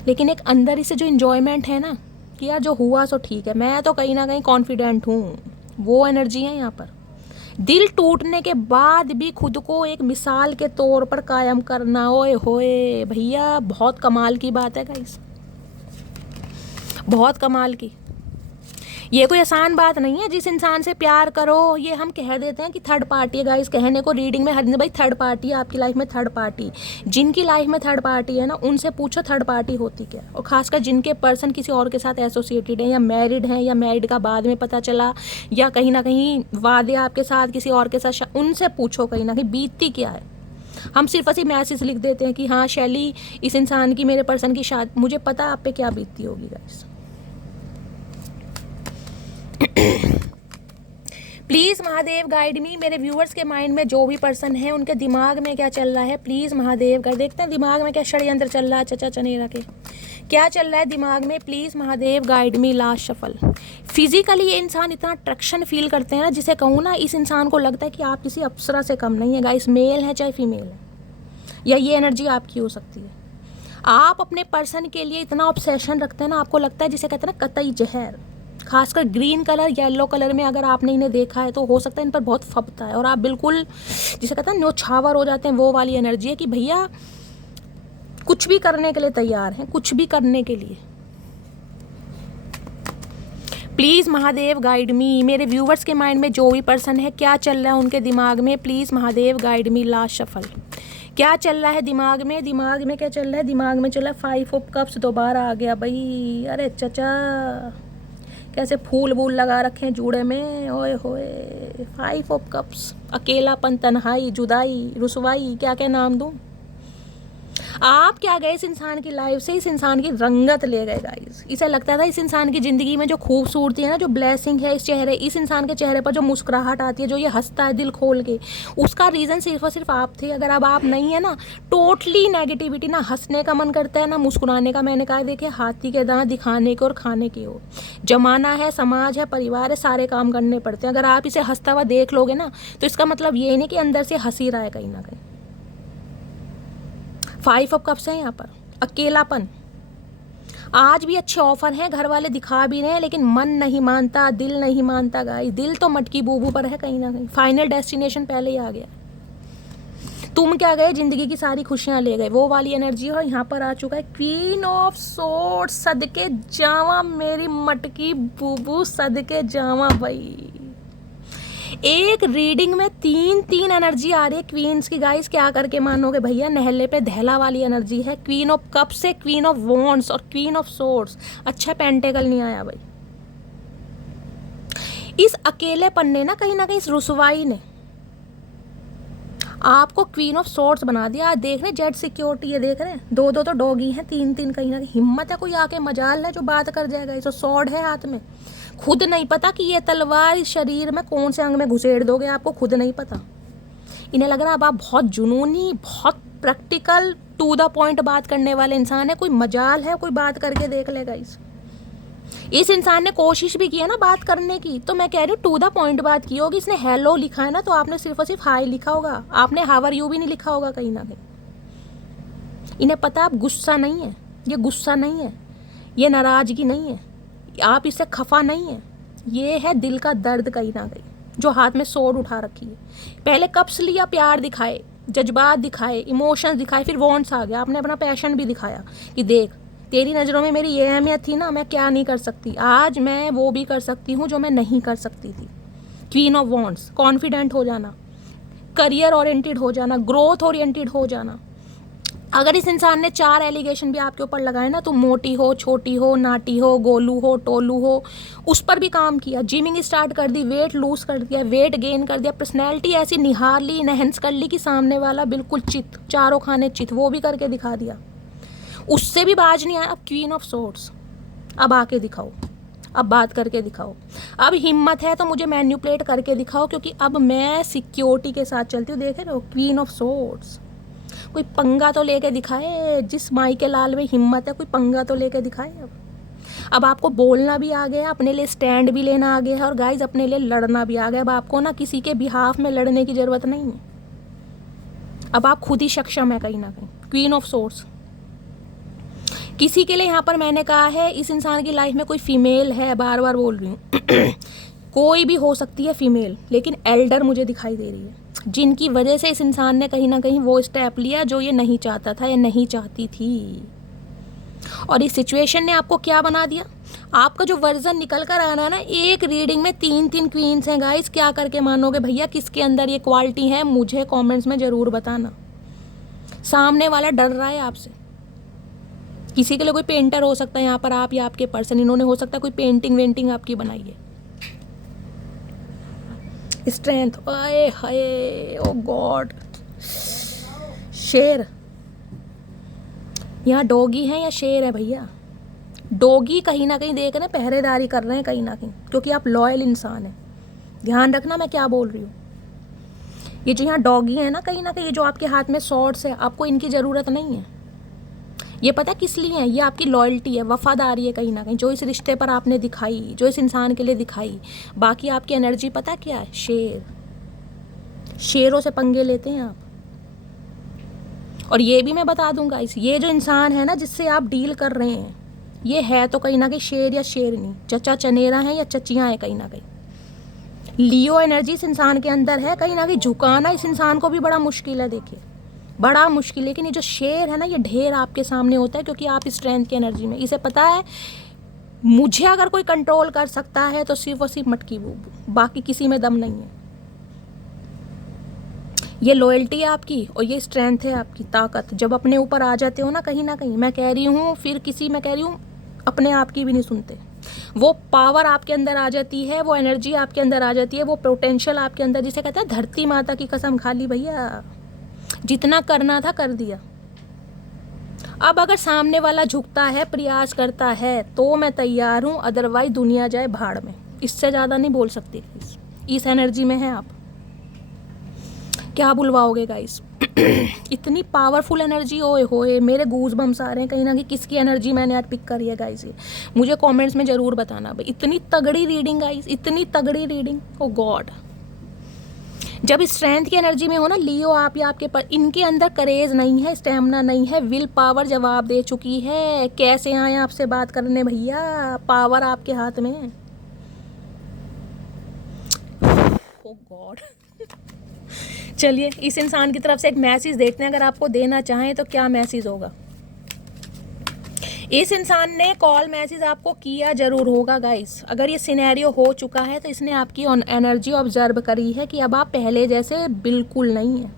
लेकिन एक अंदर से जो इंजॉयमेंट है ना कि यार जो हुआ सो ठीक है, मैं तो कहीं ना कहीं कॉन्फिडेंट हूँ, वो एनर्जी है यहाँ पर। दिल टूटने के बाद भी खुद को एक मिसाल के तौर पर कायम करना, ओए होए भैया, बहुत कमाल की बात है गाइस, बहुत कमाल की। ये कोई आसान बात नहीं है। जिस इंसान से प्यार करो, ये हम कह देते हैं कि थर्ड पार्टी है गाइस, कहने को रीडिंग में हर भाई थर्ड पार्टी है आपकी लाइफ में, थर्ड पार्टी। जिनकी लाइफ में थर्ड पार्टी है ना, उनसे पूछो थर्ड पार्टी होती क्या, और खासकर जिनके पर्सन किसी और के साथ एसोसिएटेड है, या मैरिड हैं, या मैरिड का बाद में पता चला, या कहीं ना कहीं वादे आपके साथ किसी और के साथ, उनसे पूछो कहीं ना कहीं बीतती क्या है। हम सिर्फ ऐसे मैसेज लिख देते हैं कि हाँ शैली इस इंसान की, मेरे पर्सन की शादी, मुझे पता आप पे क्या बीतती होगी गाइस। प्लीज़ महादेव गाइड मी, मेरे व्यूअर्स के माइंड में जो भी पर्सन है उनके दिमाग में क्या चल रहा है, प्लीज़ महादेव गाइड। देखते हैं दिमाग में क्या षड्यंत्र चल रहा है, चचा चनेरा के क्या चल रहा है दिमाग में, please Mahadev guide me. Last shuffle. Physically ये इंसान इतना अट्रैक्शन फील करते हैं ना, जिसे कहूँ ना, इस इंसान को लगता है कि आप किसी अप्सरा से कम नहीं है गाइस, मेल है चाहे फीमेल है, या ये एनर्जी आपकी हो सकती है। आप अपने पर्सन के लिए इतना ऑब्सेशन रखते हैं ना, आपको लगता है जिसे कहते हैं ना कतई जहर। खासकर ग्रीन कलर, येलो कलर में अगर आपने इन्हें देखा है तो हो सकता है इन पर बहुत फबता है, और आप बिल्कुल जिसे कहते हैं न्योछावर हो जाते हैं। वो वाली एनर्जी है कि भैया कुछ भी करने के लिए तैयार हैं, कुछ भी करने के लिए। प्लीज़ महादेव गाइड मी, मेरे व्यूवर्स के माइंड में जो भी पर्सन है क्या चल रहा है उनके दिमाग में, please Mahadev guide me. Last shuffle. क्या चल रहा है दिमाग में, दिमाग में क्या चल रहा है, दिमाग में चल रहा है 5 ऑफ कप्स दोबारा आ गया भाई। अरे चचा कैसे फूल वूल लगा रखे हैं जूड़े में, ओए होए। 5 ऑफ कप्स, अकेलापन, तन्हाई, जुदाई, रुसवाई, क्या क्या नाम दूं। आप क्या गए इस इंसान की लाइफ से, इस इंसान की रंगत ले गए गाइस। इसे लगता था इस इंसान की ज़िंदगी में जो खूबसूरती है ना, जो ब्लेसिंग है इस चेहरे, इस इंसान के चेहरे पर जो मुस्कुराहट आती है, जो ये हंसता है दिल खोल के, उसका रीज़न सिर्फ और सिर्फ आप थे। अगर अब आप नहीं है ना, टोटली नेगेटिविटी, ना हंसने का मन करता है ना मुस्कुराने का। मैंने कहा देखिए हाथी के दांत दिखाने के और खाने के हो। जमाना है, समाज है, परिवार है, सारे काम करने पड़ते हैं। अगर आप इसे हंसता हुआ देख लोगे ना, तो इसका मतलब ये नहीं कि अंदर से हंसी रहा है कहीं ना कहीं। 5 ऑफ कप्स है यहाँ पर, अकेलापन। आज भी अच्छे ऑफर हैं, घर वाले दिखा भी रहे हैं, लेकिन मन नहीं मानता, दिल नहीं मानता गाइस। दिल तो मटकी बूबू पर है कहीं ना कहीं, फाइनल डेस्टिनेशन पहले ही आ गया। तुम क्या गए, जिंदगी की सारी खुशियां ले गए, वो वाली एनर्जी। और यहाँ पर आ चुका है क्वीन ऑफ सोर्ड्स। सदके जावा मेरी मटकी बूबू, सदके जावा भाई। एक रीडिंग में 3 एनर्जी आ रही है क्वींस की गाइस। क्या करके मानोगे भैया, नहले पे दहला वाली एनर्जी है। क्वीन ऑफ कप से क्वीन ऑफ वॉन्ड्स और क्वीन ऑफ सोर्ड्स। अच्छा पेंटेकल नहीं आया भाई। इस अकेले पन्ने ना कहीं इस रुसवाई ने आपको क्वीन ऑफ सोर्ड्स बना दिया। आज देख रहे जेड सिक्योरिटी, ये देख रहे हैं 2 तो डॉगी हैं, 3 कहीं ना कहीं। हिम्मत है कोई आके, मजाल है जो बात कर जाएगा। इस सॉर्ड है हाथ में, खुद नहीं पता कि ये तलवार इस शरीर में कौन से अंग में घुसेड़ दोगे, आपको खुद नहीं पता। इन्हें लग रहा है अब आप बहुत जुनूनी, बहुत प्रैक्टिकल, टू द पॉइंट बात करने वाले इंसान है। कोई मजाल है कोई बात करके देख लेगा। इस इंसान ने कोशिश भी की है ना बात करने की, तो मैं कह रही हूँ टू द पॉइंट बात की होगी। इसने हेलो लिखा है ना, तो आपने सिर्फ और सिर्फ हाई लिखा होगा, आपने हावर यू भी नहीं लिखा होगा कहीं ना कहीं। इन्हें पता आप गुस्सा नहीं है, ये गुस्सा नहीं है, ये नाराजगी नहीं है, आप इससे खफा नहीं है। ये है दिल का दर्द कहीं ना कहीं, जो हाथ में सोड उठा रखी है। पहले कप्स लिया, प्यार दिखाए, जज्बात दिखाए, इमोशंस दिखाए, फिर वॉन्ट्स आ गया। आपने अपना पैशन भी दिखाया कि देख तेरी नज़रों में मेरी ये अहमियत थी ना, मैं क्या नहीं कर सकती, आज मैं वो भी कर सकती हूँ जो मैं नहीं कर सकती थी। क्वीन ऑफ वॉन्ड्स, कॉन्फिडेंट हो जाना, करियर ओरिएंटेड हो जाना, ग्रोथ ओरिएंटेड हो जाना। अगर इस इंसान ने 4 एलिगेशन भी आपके ऊपर लगाए ना, तो मोटी हो, छोटी हो, नाटी हो, गोलू हो, टोलू हो, उस पर भी काम किया। जिमिंग स्टार्ट कर दी, वेट लूज कर दिया, वेट गेन कर दिया, पर्सनैलिटी ऐसी निहार ली, इनहेंस कर ली कि सामने वाला बिल्कुल चित, चारों खाने चित, वो भी करके दिखा दिया। उससे भी बाज नहीं आया। अब क्वीन ऑफ सोर्ड्स, अब आके दिखाओ, अब बात करके दिखाओ। अब हिम्मत है तो मुझे मैन्युपुलेट करके दिखाओ, क्योंकि अब मैं सिक्योरिटी के साथ चलती हूँ। देख रहे हो, क्वीन ऑफ सोर्ड्स। कोई पंगा तो लेके दिखाए, जिस माई के लाल में हिम्मत है, कोई पंगा तो लेके दिखाए। अब आपको बोलना भी आ गया, अपने लिए स्टैंड भी लेना आ गया है, और गाइज अपने लिए लड़ना भी आ गया। अब आपको ना किसी के बिहाफ में लड़ने की ज़रूरत नहीं है, अब आप खुद ही सक्षम है कहीं ना कहीं। क्वीन ऑफ सोर्ड्स किसी के लिए यहाँ पर मैंने कहा है, इस इंसान की लाइफ में कोई फीमेल है, बार बार बोल रही हूँ कोई भी हो सकती है फीमेल, लेकिन एल्डर मुझे दिखाई दे रही है, जिनकी वजह से इस इंसान ने कहीं ना कहीं वो स्टेप लिया जो ये नहीं चाहता था या नहीं चाहती थी। और इस सिचुएशन ने आपको क्या बना दिया, आपका जो वर्जन निकल कर आना है ना, एक रीडिंग में 3 क्वींस हैं गाइस। क्या करके मानोगे भैया किसके अंदर ये क्वालिटी है, मुझे कमेंट्स में ज़रूर बताना। सामने वाला डर रहा है आपसे। किसी के लिए कोई पेंटर हो सकता है यहाँ पर, आप या आपके पर्सन, इन्होंने हो सकता है कोई पेंटिंग वेंटिंग आपकी बनाई है। स्ट्रेंथ, आए हाय, ओ गॉड। शेर, यहाँ डॉगी है या शेर है भैया? डॉगी कहीं ना कहीं देख रहे हैं, पहरेदारी कर रहे हैं कहीं ना कहीं, क्योंकि आप लॉयल इंसान हैं। ध्यान रखना मैं क्या बोल रही हूँ। ये जो यहाँ डॉगी है ना कहीं ये जो आपके हाथ में सॉर्ड्स है, आपको इनकी ज़रूरत नहीं है। ये पता किस लिए है? ये आपकी लॉयल्टी है, वफादारी है कहीं ना कहीं, जो इस रिश्ते पर आपने दिखाई, जो इस इंसान के लिए दिखाई। बाकी आपकी एनर्जी पता क्या है? शेर। शेरों से पंगे लेते हैं आप। और ये भी मैं बता दूंगा, ये जो इंसान है ना जिससे आप डील कर रहे हैं, ये है तो कहीं ना कहीं शेर या शेरनी, चचा चनेरा है या चचियाँ हैं कहीं ना कहीं। लियो एनर्जी इस इंसान के अंदर है, कहीं ना कहीं झुकाना इस इंसान को भी बड़ा मुश्किल है, देखिए बड़ा मुश्किल। लेकिन ये जो शेर है ना, ये ढेर आपके सामने होता है, क्योंकि आप स्ट्रेंथ की एनर्जी में, इसे पता है मुझे अगर कोई कंट्रोल कर सकता है तो सिर्फ और सिर्फ मटकी बूबू, बाकी किसी में दम नहीं है। ये लॉयल्टी है आपकी और ये स्ट्रेंथ है आपकी, ताकत। जब अपने ऊपर आ जाते हो ना कहीं मैं कह रही हूँ, फिर किसी मैं कह रही हूँ अपने आप की भी नहीं सुनते। वो पावर आपके अंदर आ जाती है, वो एनर्जी आपके अंदर आ जाती है, वो पोटेंशियल आपके अंदर, जिसे कहते हैं धरती माता की कसम खा ली भैया, जितना करना था कर दिया। अब अगर सामने वाला झुकता है, प्रयास करता है, तो मैं तैयार हूँ, अदरवाइज दुनिया जाए भाड़ में। इससे ज़्यादा नहीं बोल सकती। इस एनर्जी में है आप, क्या बुलवाओगे गाइस? इतनी पावरफुल एनर्जी, ओए होए, मेरे गूज बम्स आ रहे हैं कहीं ना कहीं। किसकी एनर्जी मैंने आज पिक करी है गाइस? ये मुझे कमेंट्स में ज़रूर बताना भाई। इतनी तगड़ी रीडिंग गाइस, इतनी तगड़ी रीडिंग, ओ गॉड। जब स्ट्रेंथ की एनर्जी में हो ना लियो, आप या आपके पर, इनके अंदर करेज नहीं है, स्टेमिना नहीं है, विल पावर जवाब दे चुकी है। कैसे आए आपसे बात करने भैया? पावर आपके हाथ में है। ओ गॉड। चलिए इस इंसान की तरफ से एक मैसेज देखते हैं, अगर आपको देना चाहें तो क्या मैसेज होगा। इस इंसान ने कॉल मैसेज आपको किया जरूर होगा गाइस। अगर ये सिनेरियो हो चुका है तो इसने आपकी एनर्जी ऑब्जर्व करी है कि अब आप पहले जैसे बिल्कुल नहीं है।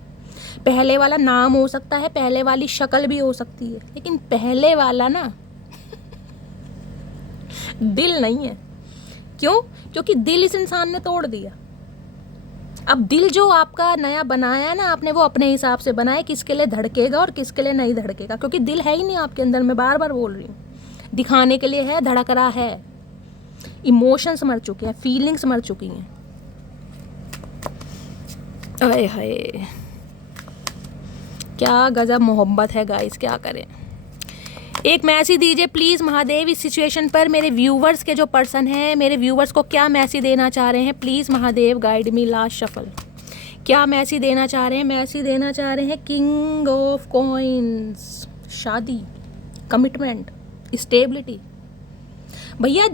पहले वाला नाम हो सकता है, पहले वाली शक्ल भी हो सकती है, लेकिन पहले वाला ना दिल नहीं है। क्यों? क्योंकि दिल इस इंसान ने तोड़ दिया। अब दिल जो आपका नया बनाया है ना आपने, वो अपने हिसाब से बनाया, किसके लिए धड़केगा और किसके लिए नहीं धड़केगा, क्योंकि दिल है ही नहीं आपके अंदर। मैं बार बार बोल रही हूँ, दिखाने के लिए है, धड़क रहा है। इमोशंस मर चुके हैं, फीलिंग्स मर चुकी हैं। अरे हाय, क्या गजब मोहब्बत है गाइस, क्या करें। एक मैसेज दीजिए प्लीज़ महादेव इस सिचुएशन पर। मेरे व्यूवर्स के जो पर्सन हैं, मेरे व्यूवर्स को क्या मैसेज देना चाह रहे हैं? Please Mahadev guide me. Last shuffle, क्या मैसेज देना चाह रहे हैं? मैसेज देना चाह रहे हैं किंग ऑफ कॉइन्स, शादी, कमिटमेंट, स्टेबिलिटी। भैया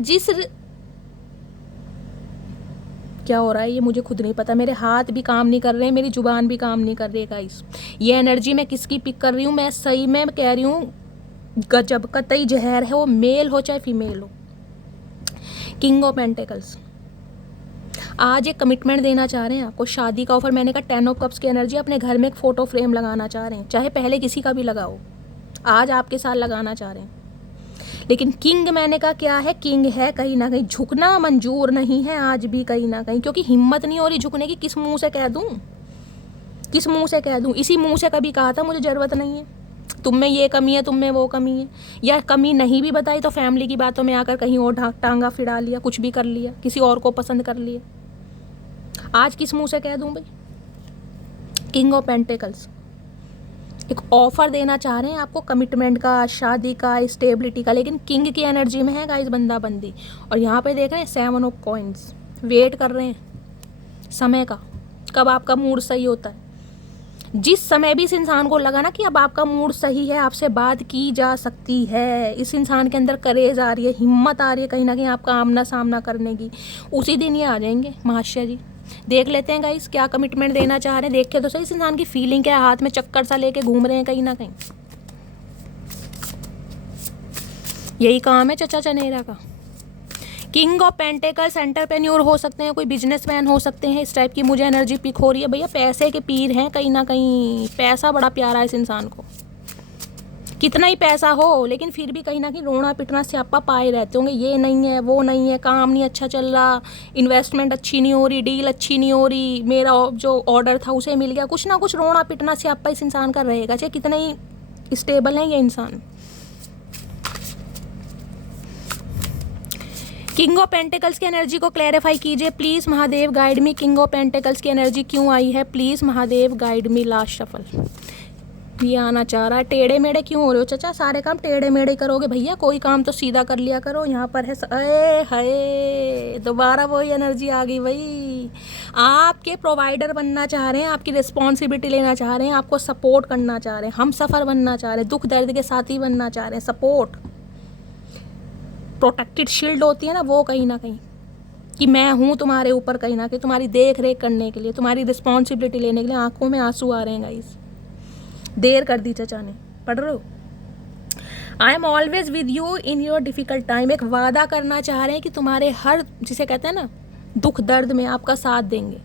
क्या हो रहा है ये मुझे खुद नहीं पता। मेरे हाथ भी काम नहीं कर रहे हैं, मेरी जुबान भी काम नहीं कर रही है गाइस। ये एनर्जी मैं किसकी पिक कर रही हूँ? मैं सही में कह रही हूँ गजब, कतई जहर है, वो मेल हो चाहे फीमेल हो। किंग ऑफ पेंटिकल्स आज एक कमिटमेंट देना चाह रहे हैं आपको, शादी का ऑफर। मैंने कहा 10 ऑफ कप्स की एनर्जी, अपने घर में एक फ़ोटो फ्रेम लगाना चाह रहे हैं, चाहे पहले किसी का भी लगाओ, आज आपके साथ लगाना चाह रहे हैं। लेकिन किंग मैंने कहा क्या है? किंग है, कहीं ना कहीं झुकना मंजूर नहीं है आज भी कहीं ना कहीं, क्योंकि हिम्मत नहीं हो रही झुकने की। किस मुँह से कह दूँ, किस मुँह से कह दूँ? इसी मुँह से कभी कहा था मुझे ज़रूरत नहीं है, तुम में ये कमी है, तुम में वो कमी है, या कमी नहीं भी बताई तो फैमिली की बातों में आकर कहीं और टांगा फिरा लिया, कुछ भी कर लिया, किसी और को पसंद कर लिया। आज किस मुंह से कह दूं भाई? किंग ऑफ पेंटिकल्स एक ऑफर देना चाह रहे हैं आपको, कमिटमेंट का, शादी का, स्टेबिलिटी का, लेकिन किंग की एनर्जी में है गाइस बंदा बंदी। और यहाँ पे देख रहे हैं 7 ऑफ कॉइन्स, वेट कर रहे हैं समय का, कब आपका मूड सही होता है। जिस समय भी इस इंसान को लगा ना कि अब आपका मूड सही है, आपसे बात की जा सकती है, इस इंसान के अंदर करेज आ रही है, हिम्मत आ रही है कहीं ना कहीं आपका आमना सामना करने की, उसी दिन ये आ जाएंगे महाशय जी। देख लेते हैं गाइस क्या कमिटमेंट देना चाह रहे हैं। देख के तो सही इस इंसान की फीलिंग क्या है, हाथ में चक्कर सा लेके घूम रहे हैं कहीं ना कहीं। यही काम है चचा चनेरा का। किंग ऑफ पेंटिकल्स एंटरप्रेन्योर हो सकते हैं, कोई बिजनेसमैन हो सकते हैं, इस टाइप की मुझे एनर्जी पिक हो रही है। भैया पैसे के पीर हैं कहीं ना कहीं, पैसा बड़ा प्यारा है इस इंसान को, कितना ही पैसा हो लेकिन फिर भी कहीं ना कहीं रोना पिटना स्यापा पाए रहते होंगे, ये नहीं है वो नहीं है, काम नहीं अच्छा चल रहा, इन्वेस्टमेंट अच्छी नहीं हो रही, डील अच्छी नहीं हो रही, मेरा जो ऑर्डर था उसे मिल गया, कुछ ना कुछ रोना पिटना स्यापा इस इंसान का रहेगा, चाहे कितने ही स्टेबल है ये इंसान। किंग ऑफ पेंटिकल्स की एनर्जी को क्लैरिफाई कीजिए please Mahadev, guide me. King of pentacles की एनर्जी क्यों आई है please Mahadev, guide me. Last shuffle ये आना चाह रहा है। टेढ़े मेढ़े क्यों हो रहे हो चाचा, सारे काम टेढ़े मेढ़े करोगे भैया, कोई काम तो सीधा कर लिया करो। यहाँ पर है अरे हाय, दोबारा वही एनर्जी आ गई भाई। आपके प्रोवाइडर बनना चाह रहे हैं, आपकी रिस्पॉन्सिबिलिटी लेना चाह रहे हैं, आपको सपोर्ट करना चाह रहे हैं, हम सफ़र बनना चाह रहे हैं, दुख दर्द के साथी बनना चाह रहे हैं, सपोर्ट प्रोटेक्टेड शील्ड होती है ना वो, कहीं ना कहीं कि मैं हूँ तुम्हारे ऊपर, कहीं ना कहीं तुम्हारी देख रेख करने के लिए, तुम्हारी रिस्पॉन्सिबिलिटी लेने के लिए। आंखों में आंसू आ रहे हैं गाइस, देर कर दी चचा ने। पढ़ रहे हो? I am always with you in your difficult time, एक वादा करना चाह रहे हैं कि तुम्हारे हर, जिसे कहते हैं ना, दुख दर्द में आपका साथ देंगे।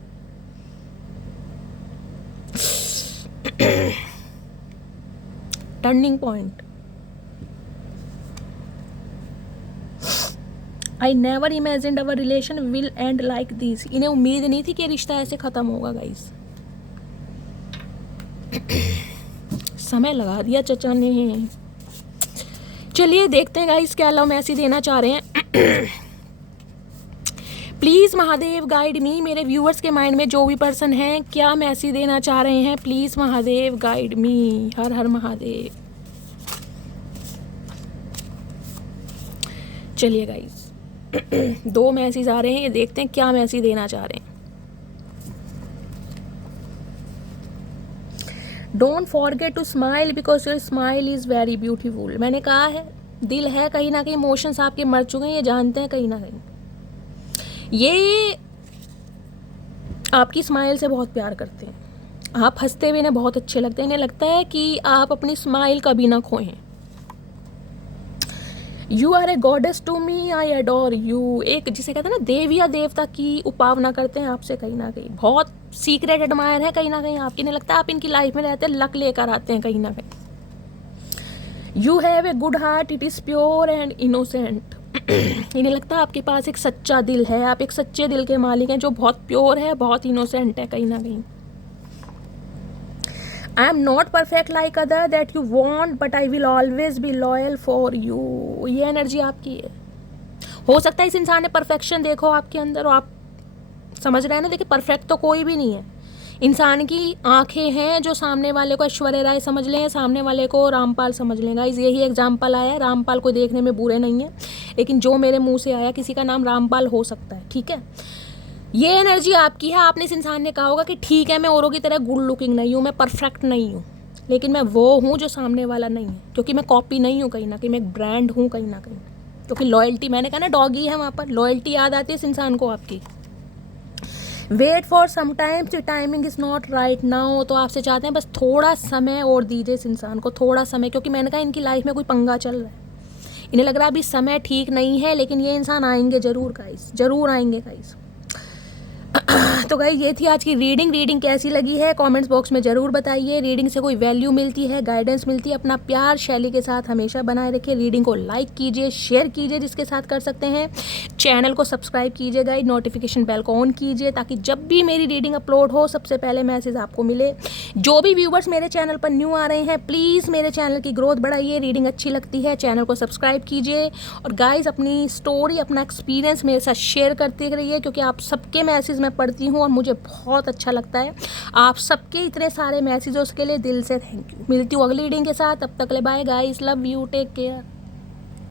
Turning point. I never imagined our relation will and like this, इन्हें उम्मीद नहीं थी कि रिश्ता ऐसे ख़त्म होगा गाइस। समय लगा दिया चचा ने। चलिए देखते हैं गाइस क्या लव मैसेज देना चाह रहे हैं। प्लीज़ महादेव गाइड मी, मेरे व्यूअर्स के माइंड में जो भी पर्सन हैं क्या मैसेज देना चाह रहे हैं, प्लीज़ महादेव गाइड मी। हर हर महादेव। चलिए गाइस दो मैसेज आ रहे हैं, ये देखते हैं क्या मैसेज देना चाह रहे हैं। Don't forget to smile because your smile is very beautiful. मैंने कहा है दिल है कहीं ना कहीं, इमोशंस आपके मर चुके हैं, ये जानते हैं कहीं ना कहीं। ये आपकी स्माइल से बहुत प्यार करते हैं, आप हंसते हुए इन्हें बहुत अच्छे लगते हैं, इन्हें लगता है कि आप अपनी स्माइल कभी ना खोएं। You are a goddess to me, I adore you. एक जिसे कहते हैं ना देवी या देवता की उपासना करते हैं आपसे कहीं ना कहीं, बहुत सीक्रेट एडमायर है कहीं ना कहीं आपकी, इन्हें लगता है आप इनकी लाइफ में रहते हैं, लक लेकर आते हैं कहीं ना कहीं। You have a good heart, it is pure and innocent. इन्हें लगता है आपके पास एक सच्चा दिल है, आप एक सच्चे दिल के मालिक हैं जो बहुत प्योर है, बहुत इनोसेंट है कहीं ना कहीं। I am not perfect like other that you want but I will always be loyal for you. ये एनर्जी आपकी है। हो सकता है इस इंसान ने परफेक्शन देखो आपके अंदर और आप समझ रहे हैं ना, देखिए परफेक्ट तो कोई भी नहीं है। इंसान की आंखें हैं जो सामने वाले को ऐश्वर्या राय समझ लें, सामने वाले को रामपाल समझ लें। गाइस यही एग्जाम्पल आया है, रामपाल को देखने में बुरे नहीं है, लेकिन जो मेरे मुंह से आया किसी का नाम रामपाल हो सकता है, ठीक है। ये एनर्जी आपकी है। आपने इस इंसान ने कहा होगा कि ठीक है मैं औरों की तरह गुड लुकिंग नहीं हूँ, मैं परफेक्ट नहीं हूँ, लेकिन मैं वो हूँ जो सामने वाला नहीं है, क्योंकि मैं कॉपी नहीं हूँ कहीं ना कहीं, मैं एक ब्रांड हूँ कहीं ना कहीं। क्योंकि लॉयल्टी, मैंने कहा ना डॉगी है वहाँ पर, लॉयल्टी याद आती है इस इंसान को आपकी। Wait for some times, timing is not right now. तो आपसे चाहते हैं बस थोड़ा समय और दीजिए इस इंसान को, थोड़ा समय, क्योंकि मैंने कहा इनकी लाइफ में कोई पंगा चल रहा है, इन्हें लग रहा है अभी समय ठीक नहीं है, लेकिन ये इंसान आएंगे ज़रूर गाइस, ज़रूर आएंगे गाइस। तो गाइस ये थी आज की रीडिंग कैसी लगी है कमेंट्स बॉक्स में ज़रूर बताइए। रीडिंग से कोई वैल्यू मिलती है, गाइडेंस मिलती है, अपना प्यार शैली के साथ हमेशा बनाए रखिए। रीडिंग को लाइक कीजिए, शेयर कीजिए जिसके साथ कर सकते हैं, चैनल को सब्सक्राइब कीजिए गाइस, नोटिफिकेशन बेल को ऑन कीजिए ताकि जब भी मेरी रीडिंग अपलोड हो सबसे पहले मैसेज आपको मिले। जो भी व्यूवर्स मेरे चैनल पर न्यू आ रहे हैं प्लीज़ मेरे चैनल की ग्रोथ बढ़ाइए, रीडिंग अच्छी लगती है चैनल को सब्सक्राइब कीजिए, और गाइज अपनी स्टोरी, अपना एक्सपीरियंस मेरे साथ शेयर करते रहिए, क्योंकि आप सबके मैसेज मैं पढ़ती हूँ और मुझे बहुत अच्छा लगता है। आप सबके इतने सारे मैसेजेस के लिए दिल से थैंक यू। मिलती हूँ अगली रीडिंग के साथ, तब तक ले bye guys, love you, take care.